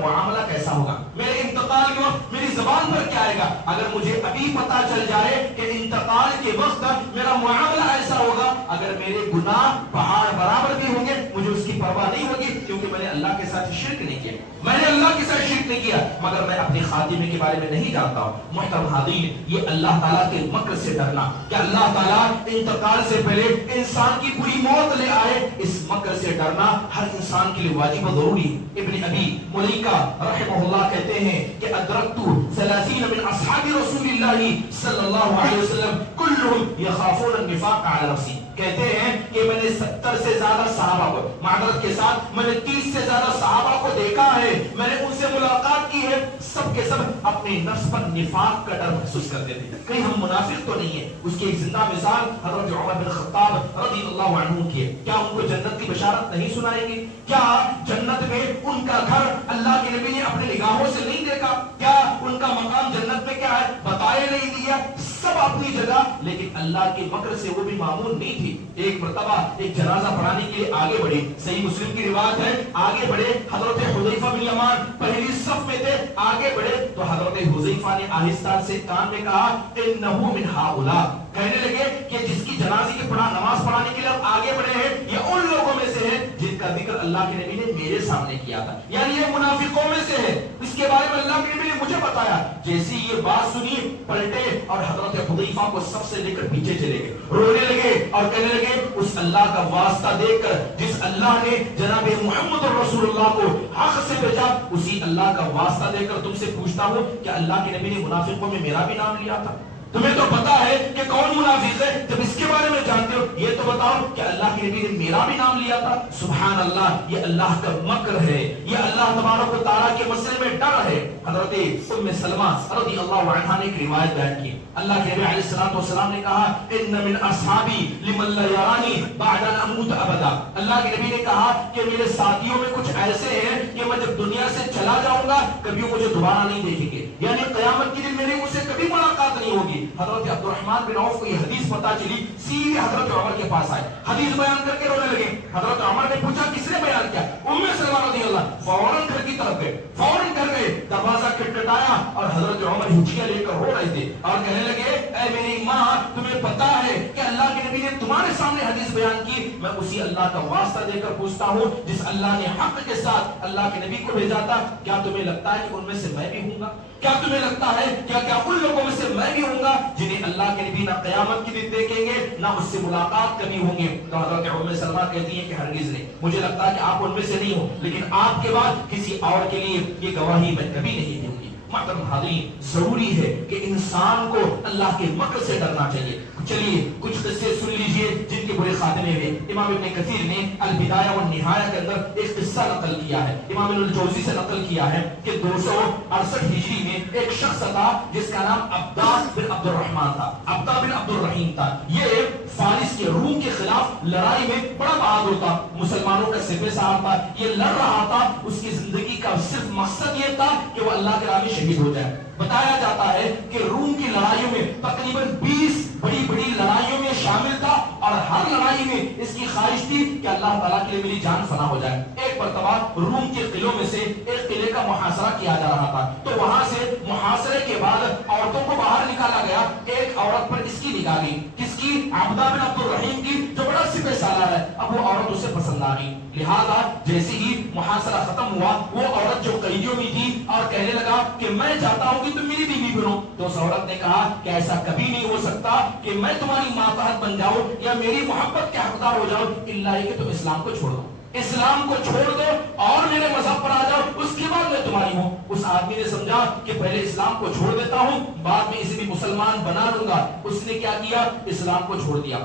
معاملہ کیسا ہوگا، میرے انتقال کے وقت میری زبان پر کیا آئے گا۔ اگر مجھے ابھی پتا چل جائے کہ انتقال کے وقت میرا معاملہ ایسا ہوگا، اگر میرے گناہ پہاڑ برابر بھی ہوں گے مجھے اس کی پرواہ نہیں ہوگی، کیونکہ میں نے اللہ کے ساتھ شرک نہیں کیا، میں نے اللہ کے ساتھ شرک نہیں کیا، مگر میں اپنے خاتمے کے بارے میں نہیں جانتا ہوں۔ محترم حاضرین، یہ اللہ تعالیٰ کے مکر سے ڈرنا کہ اللہ تعالیٰ انتقال سے پہلے انسان کی بری موت لے آئے، اس مکر سے ڈرنا ہر انسان کے لیے واجب و ضروری ہے۔ ابن ابی ملیکہ رحمہ اللہ کہتے ہیں کہ ادرکت 30 من اصحاب رسول اللہ صلی اللہ علیہ وسلم کلهم یخافون النفاق علی نفسی، کہتے ہیں کہ میں نے 70 سے زیادہ صحابہ کو، معذرت کے ساتھ میں نے 30 سے زیادہ صحابہ کو دیکھا ہے، میں نے ان سے ملاقات کی ہے، سب کے سب اپنے نفس پر نفاق کا ڈر محسوس کرتے تھے، کہیں ہم منافق تو نہیں ہیں۔ اس کی ایک زندہ مثال حضرت عمر بن خطاب رضی اللہ عنہ کی ہے۔ کیا ان کو جنت کی بشارت نہیں سنائے گی؟ کیا جنت میں ان کا گھر اللہ کے نبی نے اپنے نگاہوں سے نہیں دیکھا؟ کیا ان کا مقام جنت میں کیا ہے بتائے نہیں دیا؟ سب اپنی جگہ، لیکن اللہ کے مکر سے وہ بھی معمول نہیں تھی۔ ایک مرتبہ ایک جنازہ پڑھانے کے لیے آگے بڑھے، صحیح مسلم کی روایت ہے، آگے بڑھے، حضرت حذیفہ بن یمان پہلی صف میں تھے، آگے بڑھے تو حضرت حذیفہ نے آہستہ سے کان میں کہا انہ من ہؤلاء، کہنے لگے کہ جس کی جنازے کی نماز پڑھانے کے لیے آگے بڑھے ہیں یہ ان لوگوں میں سے ہے جن کا ذکر اللہ کے نبی نے میرے سامنے کیا تھا، یعنی یہ منافقوں میں سے ہے، اس کے بارے میں اللہ کے نبی نے مجھے بتایا۔ جیسی یہ بات سنی پلٹے اور حضرت حذیفہ کو سب سے لے کر پیچھے چلے گئے، رونے لگے اور کہنے لگے اس اللہ کا واسطہ دے کر جس اللہ نے جناب محمد رسول اللہ کو حق سے بھیجا، اسی اللہ کا واسطہ دے کر تم سے پوچھتا ہوں کہ اللہ کے نبی نے منافقوں میں میرا بھی نام لیا تھا؟ تمہیں تو پتا ہے کہ کون منافق ہے، جب اس کے بارے میں جانتے ہو یہ تو بتاؤ کہ اللہ کے نبی نے میرا بھی نام لیا تھا۔ سبحان اللہ، یہ اللہ کا مکر ہے، یہ اللہ تبارک و تعالیٰ کے مسئلے میں ڈر ہے۔ حضرت ام سلمہ رضی اللہ عنہا نے ایک روایت بیان کی، اللہ کے نبی علیہ الصلوۃ والسلام نے کہا ان من اصحابی لمن لا یرانی بعد ان اموت ابدا، اللہ کے نبی نے کہا کہ میرے ساتھیوں میں کچھ ایسے ہیں کہ میں جب دنیا سے چلا جاؤں گا کبھی وہ مجھے دوبارہ نہیں دیکھیں گے، یعنی قیامت کے دن میری ان سے کبھی ملاقات نہیں ہوگی۔ حضرت عبد الرحمن بن عوف کو یہ حدیث پتہ چلی، سیدھے حضرت عمر کے پاس آئے، حدیث بیان کر کے رونے لگے۔ حضرت عمر نے پوچھا کس نے بیان کیا؟ ام سلمہ رضی اللہ، فوراً گھر کی طرف گئے، فوراً گھر گئے، دروازہ کھٹکھٹایا اور حضرت عمر ہچکیاں لے کر رو رہے تھے اور کہنے لگے اے میری ماں تمہیں پتا ہے کہ اللہ کے نبی نے تمہارے سامنے حدیث بیان کی، میں اسی اللہ کا واسطہ دے کر پوچھتا ہوں جس اللہ نے حق کے ساتھ اللہ کے نبی کو بھیجا تھا، کیا تمہیں لگتا ہے کہ ان میں سے میں بھی ہوں گا؟ کیا تمہیں لگتا ہے کیا ان لوگوں میں سے میں بھی ہوں گا جنہیں اللہ کے نبی نہ قیامت کے دن دیکھیں گے نہ اس سے ملاقات کبھی ہوں گے؟ تو حضرت ام سلمہ کہتی ہیں کہ ہرگز نہیں، مجھے لگتا ہے کہ آپ ان میں سے نہیں ہو، لیکن آپ کے بعد کسی اور کے لیے یہ گواہی میں کبھی نہیں دوں گی۔ محترم حاضرین، ضروری ہے کہ انسان کو اللہ کے مکر سے ڈرنا چاہیے۔ چلیے کچھ قصے سن لیجئے جن کے برے خاتمے ہوئے۔ امام ابن کثیر نے البدایہ والنہایہ کے اندر ایک قصہ نقل کیا ہے، امام ابن الجوزی سے نقل کیا ہے کہ 268 ہجری میں ایک شخص تھا جس کا نام عبدہ بن عبد الرحمن تھا، عبدہ بن عبد الرحیم تھا۔ یہ فارس کے روم کے خلاف لڑائی میں بڑا بہادر تھا، مسلمانوں کا سپہ سالار تھا، یہ لڑ رہا تھا، اس کی زندگی کا صرف مقصد یہ تھا کہ وہ اللہ کے راہ میں شہید ہو جائے. بتایا جاتا ہے کہ روم کی لڑائیوں میں تقریباً 20 بڑی بڑی لڑائیوں میں شامل تھا اور ہر لڑائی میں اس کی خواہش تھی کہ اللہ تعالیٰ کے لیے میری جان فنا ہو جائے. ایک مرتبہ روم کے قلعوں میں سے ایک قلعے کا محاصرہ کیا جا رہا تھا, تو وہاں سے محاصرے کے بعد عورتوں کو باہر نکالا گیا. ایک عورت پر اس کی نگاہ گئی, کس کی؟ عبدہ بن عبد الرحیم کی, جو بڑا سپہ سالار ہے. اب وہ عورت اسے پسند آ گئی, لہذا جیسے ہی محاصرہ ختم ہوا وہ عورت جو قیدیوں میں تھی اور کہنے لگا کہ میں چاہتا ہوں کہ تم میری بیوی بنو, تو اس عورت نے کہا کہ ایسا کبھی نہیں ہو سکتا کہ میں تمہاری ماتحت بن جاؤں یا میری محبت کے حقدار ہو جاؤں, الا یہ کہ تم اسلام کو چھوڑ دو, اسلام کو چھوڑ دو اور میرے مذہب پر آ جاؤ, اس کے بعد میں تمہاری ہوں. اس آدمی نے سمجھا کہ پہلے اسلام کو چھوڑ دیتا ہوں, بعد میں اسے بھی مسلمان بنا لوں گا. اس نے کیا کیا؟ اسلام کو چھوڑ دیا.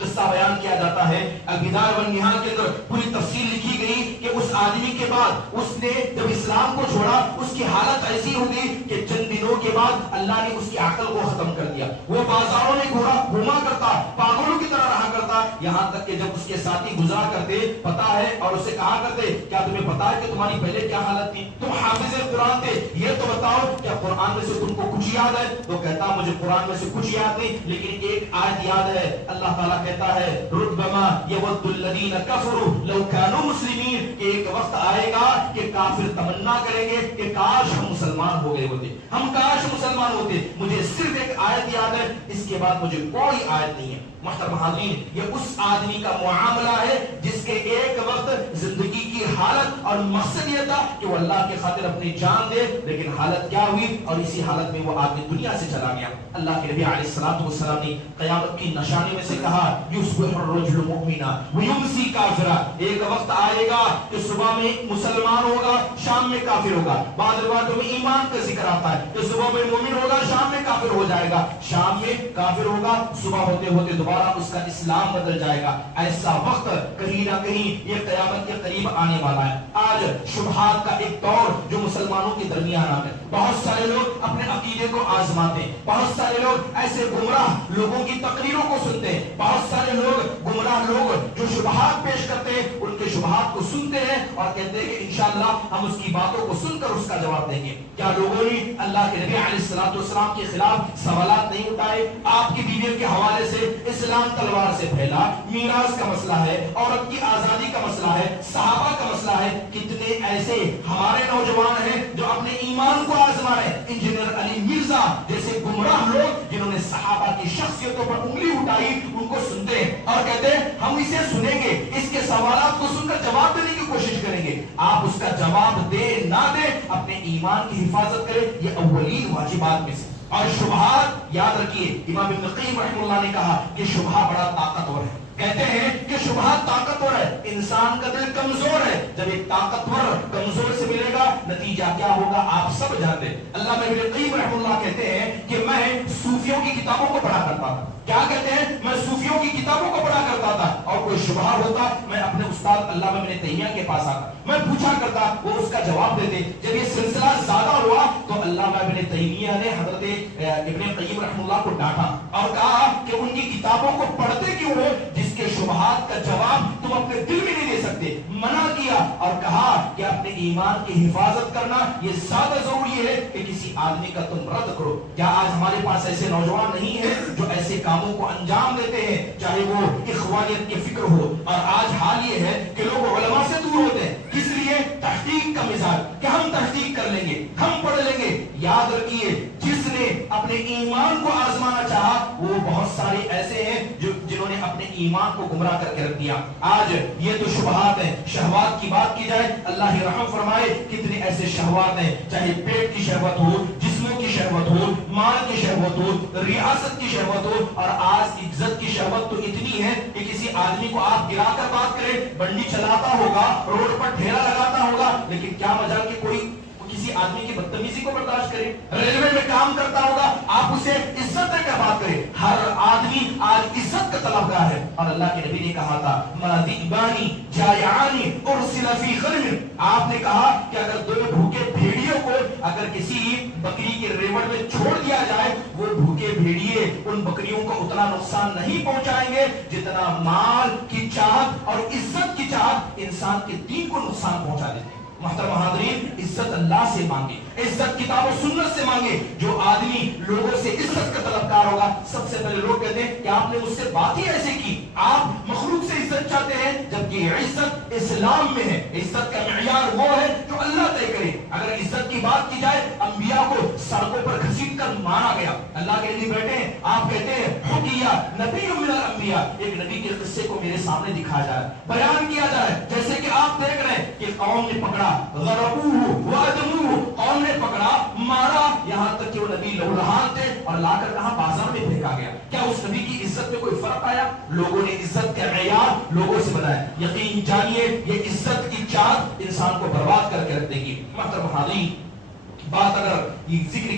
قصہ بیان کیا جاتا ہے البدایہ والنہایہ کے اندر پوری تفصیل لکھی گئی کہ اس آدمی کے بعد اس نے جب اسلام کو چھوڑا اس کی حالت ایسی ہو گئی کہ چند دنوں کے بعد اللہ نے اس کی عقل کو ختم کر دیا. وہ بازاروں میں گھوما کرتا, پاگلوں کی طرح رہا کرتا, یہاں تک کہ جب اس کے ساتھی گزرا کرتے پتا ہے اور اسے کہا کرتے کیا تمہیں پتا ہے کہ تمہاری پہلے کیا حالت تھی, تم حافظ قرآن تھے, یہ تو بتاؤ کیا قرآن میں سے تم کو کچھ یاد ہے؟ تو کہتا مجھے قرآن میں سے کچھ یاد نہیں, لیکن ایک آیت یاد ہے. اللہ تعالیٰ کہتا ہے ربما یود الذین کفروا لو کانوا مسلمین, کہ ایک وقت آئے گا کہ کافر تمنا کریں گے کہ کاش ہم مسلمان ہو گئے ہوتے, ہم کاش مسلمان ہوتے. مجھے صرف ایک آیت یاد ہے, اس کے بعد مجھے کوئی آیت نہیں ہے. محترم حاضرین, یہ اس آدمی کا معاملہ ہے جس کے ایک وقت زندگی کی حالت اور مقصد یہ تھا کہ وہ اللہ کے خاطر اپنی جان دے, لیکن حالت کیا ہوئی اور اسی حالت میں وہ آدمی دنیا سے چلا گیا. اللہ کے نبی علیہ الصلوۃ والسلام نے قیامت کی نشانی میں سے کہا یصبح الرجل مؤمنا ویمسی کافرا, ایک وقت آئے گا کہ صبح میں مسلمان ہوگا, شام میں کافر ہوگا. بعض روایتوں میں ایمان کا ذکر آتا ہے کہ صبح میں مومن ہوگا, شام میں کافر ہو جائے گا, شام میں کافر ہوگا, صبح ہوتے ہوتے دوبارہ اس کا اسلام بدل جائے گا. ایسا وقت کہیں نہ کہیں یہ قیامت کے قریب آنے والا ہے. آج شبہات کا ایک دور جو مسلمانوں کے درمیان آ گئے, بہت سارے لوگ اپنے عقیدے کو آزماتے ہیں, بہت سارے لوگ ایسے گمراہ لوگوں کی تقریروں کو سنتے ہیں, بہت سارے لوگ گمراہ لوگ جو شبہات پیش کرتے ہیں ان کے شبہات کو سنتے ہیں اور کہتے ہیں کہ انشاءاللہ ہم اس کی باتوں کو سن کر اس کا جواب دیں گے. کیا لوگوں نے اللہ کے نبی علیہ الصلوۃ والسلام کے خلاف سوالات نہیں اٹھائے؟ آپ کی بیویوں کے حوالے سے اسلام تلوار سے پھیلا, میراث کا مسئلہ ہے, عورت کی آزادی کا مسئلہ ہے, صحابہ کا مسئلہ ہے. کتنے ایسے ہمارے نوجوان ہیں جو اپنے ایمان کو آزما رہے ہیں. انجینئر علی مرزا جیسے گمراہ لوگ جنہوں نے صحابہ کی شخصیتوں پر انگلی اٹھائی ان کو سنتے ہیں اور کہتے ہیں ہم اسے سنیں گے, اس کے سوالات کو سن کر جواب دینے کی کوشش کریں گے. آپ اس کا جواب دے نہ دیں, اپنے ایمان کی حفاظت کریں, یہ اولین واجبات میں سے. اور شبہات یاد رکھیے, امام ابن قیم رحمہ اللہ نے کہا کہ شبہ بڑا طاقتور ہے. کہتے ہیں کہ شبہات طاقتور ہے, انسان کا دل کمزور ہے. جب ایک طاقتور کمزور سے ملے گا نتیجہ کیا ہوگا آپ سب جانتے ہیں. علامہ ابن قیم رحمہ اللہ کہتے ہیں کہ میں صوفیوں کی کتابوں کو پڑھا کرتا تھا. کیا کہتے ہیں؟ میں صوفیوں کی کتابوں کو پڑھا کرتا تھا اور کوئی شبہ ہوتا میں اپنے استاد علامہ ابن تیمیہ کے پاس آتا, میں پوچھا کرتا, وہ اس کا جواب دیتے. جب یہ سلسلہ زیادہ ہوا تو علامہ ابن تیمیہ نے حضرت ابن قیم رحمہ اللہ کو ڈانٹا اور کہا کہ ان کی کتابوں کو پڑھتے کیوں ہو جس کے شبہات کا جواب تم اپنے دل میں نہیں دے سکتے. منع کیا اور کہا کہ اپنے ایمان کی حفاظت کرنا یہ زیادہ ضروری ہے کہ کسی آدمی کا تم رد کرو. کیا آج ہمارے پاس ایسے نوجوان نہیں ہیں جو ایسے کاموں کو انجام دیتے ہیں, چاہے وہ اخوانیت کی فکر ہو؟ اور آج حال یہ ہے کہ لوگ علماء سے دور ہوتے ہیں. کس لیے؟ تحقیق کا مزاج کہ ہم تحقیق کر لیں گے, ہم پڑھ لیں گے. یاد رکھیے جس نے اپنے ایمان کو آزمانا چاہا وہ بہت سارے ایسے ہیں جنہوں نے اپنے ایمان کو گمراہ کر کے رکھ دیا. آج یہ تو شبہات ہیں. شہوات کی بات کی جائے, اللہ ہی رحم فرمائے, کتنے ایسے شہوات ہیں, چاہے پیٹ کی شہوت ہو, جسموں کی شہوت ہو, مال کی شہوت ہو, ریاست کی شہوت ہو, اور آج عزت کی شہوت تو اتنی ہے کہ کسی آدمی کو آپ گرا کر بات کریں, بنڈی چلاتا ہوگا, روڈ پر ڈھیرا لگاتا ہوگا, لیکن کیا مجال کہ کوئی کسی آدمی کی بدتمیزی کو برداشت کرے. ریلوے میں کام کرتا ہوگا, آپ اسے عزت دے کر بات کریں. ہر آدمی آج عزت کا طلبگار ہے. اور اللہ کے نبی نے کہا تھا مَذِئْبَانِ جَائِعَانِ أُرْسِلَ فِي خَلْمٍ, آپ نے کہا کہ اگر دو بھوکے بھیڑیوں کو اگر کسی بکری کے ریوڑ میں چھوڑ دیا جائے, وہ بھوکے بھیڑیے ان بکریوں کو اتنا نقصان نہیں پہنچائیں گے جتنا مال کی چاہت اور عزت کی چاہت انسان کے دین کو نقصان پہنچا دیتے ہیں. محترم حاضرین، عزت اللہ سے مانگے، عزت کتاب و سنت سے مانگے. جو آدمی لوگوں سے عزت کا طلبگار ہوگا، سب سے پہلے لوگ کہتے ہیں کہ آپ نے مجھ سے بات ہی ایسے کی. آپ مخلوق سے عزت چاہتے ہیں، جبکہ عزت اسلام میں ہے. عزت کا معیار وہ ہے جو اللہ طے کرے. اگر عزت کی بات کی جائے، انبیاء کو سڑکوں پر گھسیٹ کر مارا گیا. اللہ کے نبی بیٹھے ہیں، آپ کہتے ہیں حکیہ نبی من الانبیاء، ایک نبی کے قصے کو میرے سامنے دکھایا جائے، بیان کیا جائے. جیسے کہ آپ دیکھ رہے ہیں کہ قوم نے پکڑا، غربوہ وادموہ، قوم نے پکڑا، مارا، یہاں تک کہ وہ نبی لہولہان تھے اور لا کر کہاں بازار میں پھینکا گیا. کیا اس نبی کی عزت میں کوئی فرق آیا؟ لوگوں نے عزت کا معیار لوگوں سے بنایا. یقین جانیے یہ عزت کی چاند انسان کو برباد کر کے رکھ دے گی. محترم حاضرین، بات اگر ذکر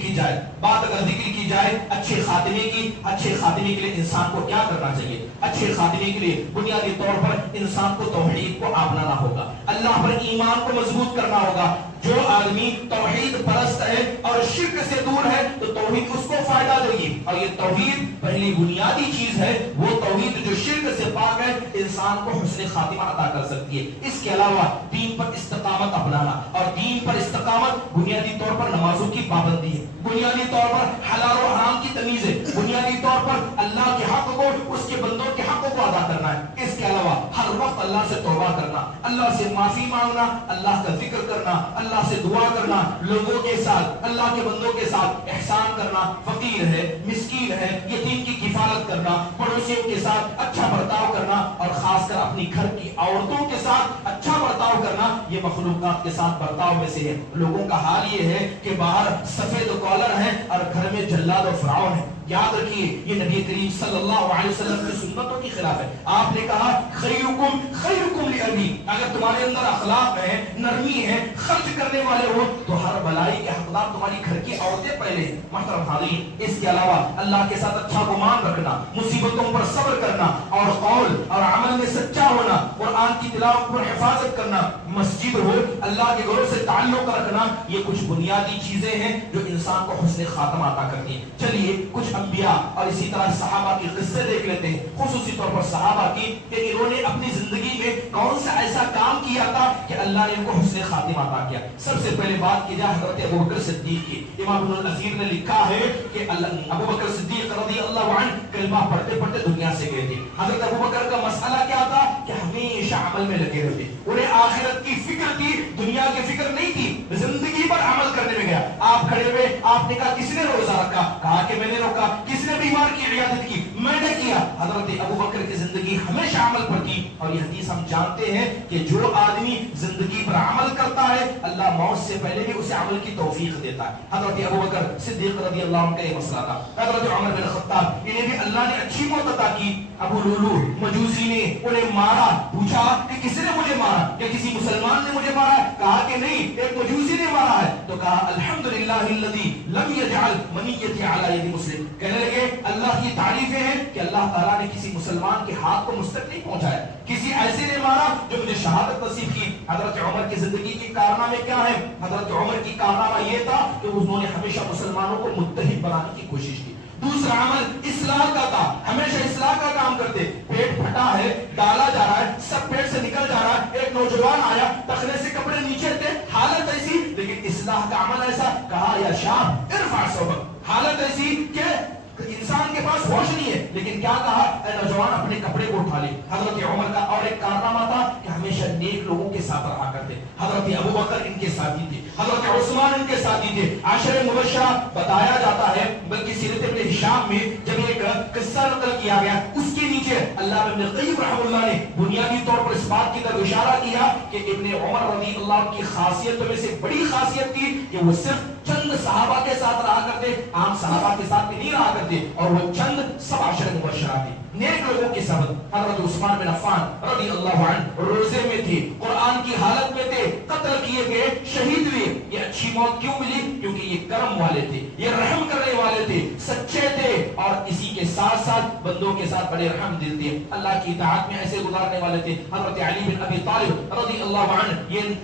کی جائے اچھے خاتمے کی، اچھے خاتمے کے لیے انسان کو کیا کرنا چاہیے؟ اچھے خاتمے کے لیے بنیادی طور پر انسان کو توحید کو اپنانا ہوگا، اللہ پر ایمان کو مضبوط کرنا ہوگا. جو آدمی توحید پرست ہے اور شرک سے دور ہے تو توحید اس کو فائدہ دے گی. اور یہ توحید پہلی بنیادی چیز ہے، وہ توحید جو شرک سے پاک ہے، انسان کو حسن خاتمہ عطا کر سکتی ہے. اس کے علاوہ دین پر استقامت اپنانا، اور دین پر استقامت بنیادی طور پر نمازوں کی پابندی ہے، بنیادی طور پر حلال و حرام کی تمیز ہے، بنیادی طور پر اللہ کے حق کو، اس کے بندوں کے حقوں کو ادا کرنا ہے. اس کے علاوہ ہر وقت اللہ سے توبہ کرنا، اللہ سے معافی مانگنا، اللہ کا ذکر کرنا، اللہ سے دعا کرنا، لوگوں کے ساتھ، اللہ کے بندوں کے ساتھ احسان کرنا، فقیر ہے، مسکین ہے، یتیم کی کفالت کرنا، پڑوسیوں کے ساتھ اچھا برتاؤ کرنا، اور خاص کر اپنی گھر کی عورتوں کے ساتھ اچھا برتاؤ کرنا، یہ مخلوقات کے ساتھ برتاؤ میں سے ہے. لوگوں کا حال یہ ہے کہ باہر سفید کالر ہے اور گھر میں جلاد و فرعون ہے. یاد رکھیے یہ نبی کریم صلی اللہ علیہ وسلم کی سنتوں کی خلاف ہے. آپ نے کہا خیرکم خیرکم لأبی، اگر تمہارے اندر اخلاق ہے، نرمی ہے، خرچ کرنے والے ہو تو ہر بلائی کے حقدار تمہاری گھر کی عورتیں پہلے ہیں. محترم حاضرین، اس کے علاوہ اللہ کے ساتھ اچھا گمان رکھنا، مصیبتوں پر صبر کرنا، اور قول اور عمل میں سچا ہونا، قرآن کی تلاوت پر حفاظت کرنا، مسجد ہو، اللہ کے گھروں سے تعلق رکھنا، یہ کچھ بنیادی چیزیں ہیں جو انسان کو حسن خاتمہ عطا کرتی ہیں. چلیے کچھ انبیاء اور اسی طرح صحابہ کی قصے دیکھ لیتے ہیں، خصوصی طور پر صحابہ کی، کہ انہوں نے اپنی زندگی میں کون سا ایسا کام کیا تھا کہ اللہ نے ان کو حسن خاتمہ عطا کیا. سب سے پہلے بات کی جائے حضرت ابو بکر صدیق کی. امام ابن الاسیر نے لکھا ہے کہ ابو بکر صدیق رضی اللہ عنہ کلمہ پڑھتے پڑھتے دنیا سے گئے تھے. حضرت ابو بکر کا مسئلہ کیا تھا کہ ہمیشہ عمل میں لگے رہتے، انہیں آخرت کی فکر تھی، دنیا کی فکر نہیں تھی، زندگی پر عمل کرنے میں گیا. آپ کھڑے ہوئے، آپ نے کہا کس نے روزہ رکھا؟ کہا کہ میں نے روکا. کس نے بیمار کی عیادت کی؟ میں نے کیا. حضرت ابو بکر کی زندگی ہمیشہ عمل پر تھی. اور یہ حدیث ہم جانتے ہیں کہ جو آدمی زندگی پر عمل کرتا ہے اللہ موت سے پہلے بھی اسے عمل کی توفیق دیتا ہے. حضرت ابو بکر صدیق رضی اللہ عنہ کا یہ مسئلہ تھا. حضرت عمر بن خطاب، انہیں بھی اللہ نے اچھی موت عطا کی. ابو لولو مجوسی نے انہیں مارا. پوچھا کہ کس نے مجھے مارا؟ کہ کسی مسلمان نے مجھے مارا؟ کہا کہ نہیں، ایک مجوسی نے مارا ہے. تو کہا الحمدللہ الذی لم یجعل منیتی علی ید مسلم. کہنے لگے اللہ کی تعریفیں ہیں کہ اللہ تعالیٰ نے کسی مسلمان کے ہاتھ کو مجھ تک نہیں پہنچایا، کسی ایسے نے مارا جو مجھے شہادت نصیب کی. حضرت عمر کی زندگی کے کارنامے کیا ہے؟ حضرت عمر کی کارنامہ یہ تھا کہ انہوں نے ہمیشہ مسلمانوں کو متحد بنانے کی کوشش کی. دوسرا عمل اصلاح کا تھا، ہمیشہ اصلاح کا کام کرتے. پیٹ پھٹا ہے، ڈالا جا رہا ہے، سب پیٹ سے نکل جا رہا ہے. ایک نوجوان آیا، تخنے سے کپڑے نیچے تھے، حالت ایسی، لیکن اصلاح کا عمل ایسا. کہا یا شاب ارفع ثوبک. حالت ایسی کہ انسان کے پاس ہوش نہیں ہے، لیکن کیا کہا؟ اے نوجوان اپنے کپڑے کو اٹھا لے. حضرت عمر کا اور ایک کارنامہ تھا کہ ہمیشہ نیک لوگوں کے ساتھ رہا کرتے. حضرت ابو بکر ان کے ساتھی تھے، حضرت عثمان ان کے ساتھی تھے. عشر مبشرہ بتایا جاتا ہے، بلکہ سیرت ابن ہشام میں جب ایک قصہ نقل کیا گیا اس کے نیچے اللہ ابن القیم رحمہ اللہ نے بنیادی طور پر اس بات کی طرف اشارہ کیا کہ ابن عمر رضی اللہ عنہ کی خاصیتوں میں سے بڑی خاصیت تھی کہ وہ صرف چند صحابہ کے ساتھ رہا کرتے، عام صحابہ کے ساتھ بھی نہیں رہا کرتے. اور وہ چند سب عشر مبشرہ تھے، نیک لوگوں کے سبب. حضرت عثمان بن عفان رضی اللہ عنہ روزے میں تھے، قرآن کی حالت میں تھے، قتل کیے گئے، شہید ہوئے. یہ اچھی موت کیوں ملی؟ کیونکہ یہ کرم والے تھے، یہ رحم کرنے والے تھے، سچے تھے، اور اسی کے ساتھ ساتھ بندوں کے ساتھ بڑے رحم دل تھے، اللہ کی اطاعت میں ایسے گزارنے والے تھے. حضرت علی بن ابی طالب رضی اللہ عنہ یہ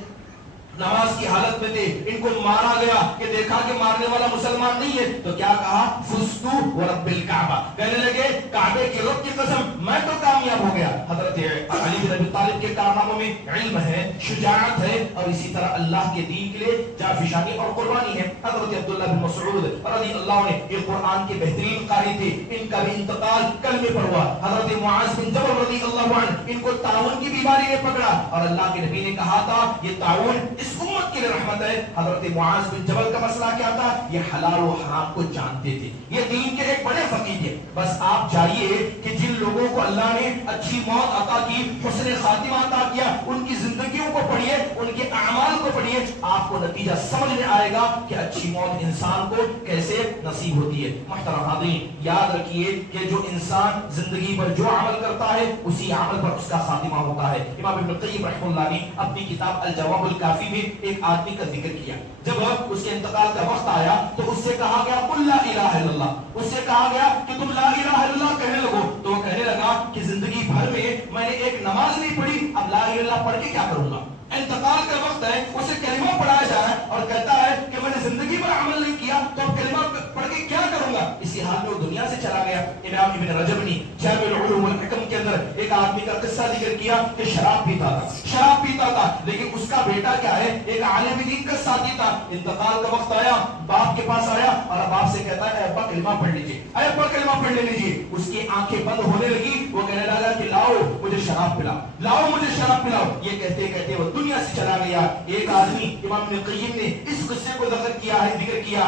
نماز کی حالت میں تھے، ان کو مارا گیا کہ دیکھا کہ مارنے والا مسلمان نہیں ہے تو کیا کہا؟ فزتو ورب الکعبہ، کہنے لگے کعبے کے رب کی قسم میں تو کامیاب ہو گیا۔ حضرت علی بن ابی طالب کے کارناموں میں علم ہے، شجاعت ہے، اور اسی طرح اللہ کے دین کے لیے جانفشانی اور قربانی ہے۔ حضرت عبداللہ بن مسعود رضی اللہ عنہ یہ قرآن کے بہترین قاری تھے، ان کا بھی انتقال کلمے پر ہوا۔ حضرت معاذ بن جبل رضی اللہ عنہ ان کو طاعون کی بیماری نے پکڑا اور اللہ کے نبی نے کہا تھا یہ طاعون اس امت کے لیے رحمت ہے۔ حضرت معاذ بن جبل کا مسئلہ کیا تھا؟ یہ حلال و حرام کو جانتے تھے، یہ دین کے ایک بڑے فقیہ تھے۔ بس آپ جائیے کہ جن لوگوں کو اللہ نے اچھی موت عطا کی، حسن خاتمہ عطا کیا، ان کی زندگیوں کو پڑھیے، ان کے اعمال کو پڑھیے، آپ کو نتیجہ سمجھ میں آئے گا کہ اچھی موت انسان کو کیسے نصیب ہوتی ہے۔ محترم حاضرین، یاد رکھیے کہ جو انسان زندگی پر جو عمل کرتا ہے اسی عمل پر اس کا خاتمہ ہوتا ہے۔ امام ابن قیم رحمہ اللہ نے اپنی کتاب الجواب الکافی میں ایک آدمی کا ذکر کیا، جب اس کے انتقال کا وقت آیا تو اس سے کہا گیا قل لا الہ الا اللہ، اس سے کہا گیا کہ تم لا الہ الا اللہ کہنے لگو، تو وہ کہنے لگا کہ زندگی بھر میں نے ایک نماز نہیں پڑھی، اب لا الہ الا اللہ پڑھ کے کیا کروں گا؟ انتقال کا وقت ہے، اسے کلمہ پڑھایا جا رہا ہے اور کہتا ہے کہ میں نے زندگی پر عمل نہیں کیا تو اب کلمہ پڑھ کے کیا کروں گا؟ اسی حال میں وہ دنیا سے چلا گیا۔ امام ابن رجب نے جامع العلوم والحکم کے اندر ایک آدمی کا قصہ ذکر کیا کہ شراب پیتا تھا لیکن اس کا بیٹا کیا ہے؟ ایک عالم دین کا ساتھی تھا۔ انتقال کا وقت آیا، باپ کے پاس آیا اور باپ سے کہتا ہے اے ابا کلمہ پڑھ لیجیے، اے ابا کلمہ پڑھ لیجیے۔ اس کی آنکھیں بند ہونے لگی، وہ کہنے لگا کہ لاؤ مجھے شراب پلاؤ، لاؤ مجھے شراب پلاؤ۔ یہ کہتے کہتے وہ دنیا سے چلا گیا۔ ایک آدمی امام ابن قیم نے اس قصے کو ذکر کیا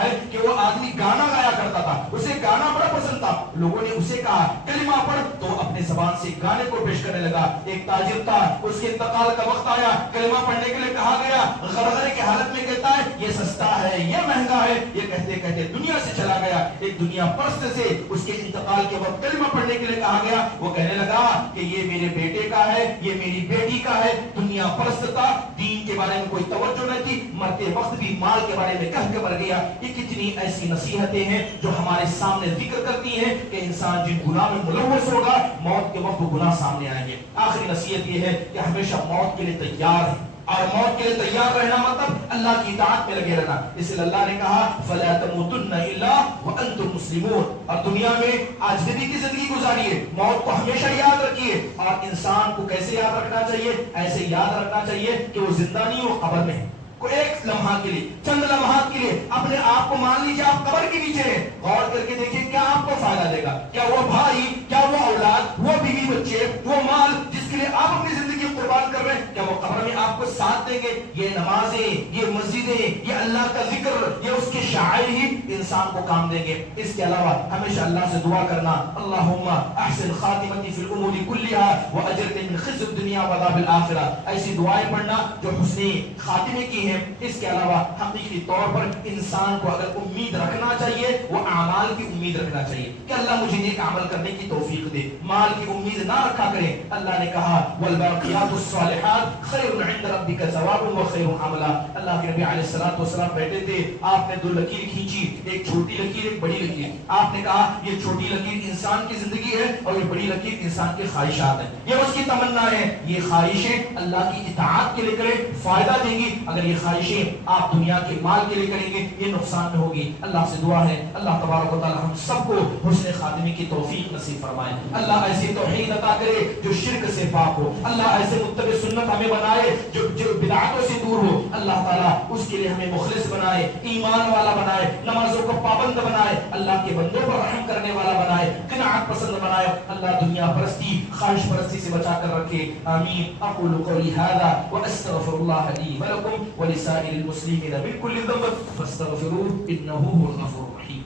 ہے کہ وہ آدمی گانا گایا کرتا تھا، اسے گانا بڑا پسند تھا۔ لوگوں نے اسے کہا کلمہ پڑھ، تو اپنے زبان سے گانے کو پیش کرنے لگا۔ ایک تاجر تھا، اس کے انتقال کا وقت آیا، کلمہ پڑھنے کے لیے کہا گیا، غرغرے کی حالت میں کہتا ہے یہ سستا ہے، یہ مہنگا ہے۔ یہ کہتے کہتے دنیا سے چلا گیا۔ ایک دنیا پرست سے اس کے انتقال کے وقت کلمہ پڑھنے کے لیے کہا گیا، وہ کہنے لگا کہ یہ میرے بیٹے کا ہے، یہ میری بیٹی کا ہے۔ دنیا پرست تھا، دین کے بارے میں کوئی توجہ نہ تھی، مرتے وقت بھی مال کے بارے میں کہہ کے مر گیا۔ یہ کتنی ایسی نصیحتیں ہیں جو ہمارے سامنے ذکر کرتی ہیں کہ انسان جن گناہ میں ملوث ہوگا موت کے وقت گناہ سامنے آئیں گے۔ آخری نصیحت یہ ہے کہ ہمیشہ موت کے لیے تیار ہے، اور موت کے لیے تیار رہنا مطلب اللہ کی اطاعت میں لگے رہنا۔ اس لیے اللہ نے کہا فَلَا تَمُوتُنَّ إِلَّا وَأَنْتُمْ مُسْلِمُونَ، اور دنیا میں آجزی کی زندگی گزاریے، موت کو ہمیشہ یاد رکھیے۔ اور انسان کو کیسے یاد رکھنا چاہیے؟ ایسے یاد رکھنا چاہیے کہ وہ زندہ نہیں، وہ قبر میں ہے۔ کوئی ایک لمحہ کے لیے، چند لمحات کے لیے اپنے آپ کو مان لیجیے آپ قبر کے نیچے ہیں، غور کر کے دیکھیے کیا آپ کو فائدہ دے گا؟ کیا وہ بھائی، کیا وہ اولاد، وہ بیوی بچے، وہ مال جس کے لیے آپ اپنی زندگی قربان کر رہے ہیں، کیا وہ قبر میں آپ کو ساتھ دیں گے؟ یہ نمازیں، یہ مسجدیں، یہ اللہ کا ذکر، یہ اس کے شعائر ہی انسان کو کام دیں گے۔ اس کے علاوہ ہمیشہ اللہ سے دعا کرنا، اللہم احسن خاتمتی فی الامور کلھا واجرنی من خزي الدنیا وعذاب الآخرہ، ایسی دعائیں پڑھنا جو حسن خاتمے کی ہیں۔ اس کے علاوہ حقیقی طور پر انسان کو اگر امید رکھنا چاہیے وہ اعمال کی امید رکھنا چاہیے کہ اللہ مجھے نیک عمل کرنے کی توفیق دے، مال کی امید نہ رکھا کریں۔ اللہ نے کہا والباقیات الصالحات خیر عند ربک ثوابا وخیر عملا۔ اللہ کے نبی علیہ الصلوۃ والسلام بیٹھے تھے، آپ نے دو لکیر کھینچی، ایک چھوٹی لکیر ایک بڑی لکیر۔ آپ نے کہا یہ چھوٹی لکیر انسان کی زندگی ہے اور یہ بڑی لکیر انسان کی خواہشات ہیں، یہ اس کی تمنا ہے۔ یہ خواہشیں اللہ کی اطاعت کے لیے کریں، فائدہ دیں گی، اگر یہ خواہشیں آپ دنیا کے مال کے لیے کریں گے یہ نقصان میں ہوگی۔ اللہ سے دعا ہے اللہ تبارک و تعالی ہم سب کو حسن خاتمے کی توفیق نصیب فرمائے۔ اللہ ایسی توحید عطا کرے جو شرک سے پاک ہو، اللہ ایسے متبع سنت ہمیں بنائے جو بدعتوں سے دور ہو۔ اللہ تعالیٰ اس کے لیے ہمیں مخلص بنائے، ایمان والا بنائے، نمازوں کو پابند بنائے، اللہ کے بندوں پر رحم کرنے والا بنائے، قناعت پسند بنائے۔ اللہ دنیا پرستی، خواہش پرستی سے بچا کر رکھے، آمین۔ اقول قولی ھذا واستغفر اللہ لی ولکم ولسائر المسلمین من كل ذنب فاستغفروه انه هو الغفور الرحیم۔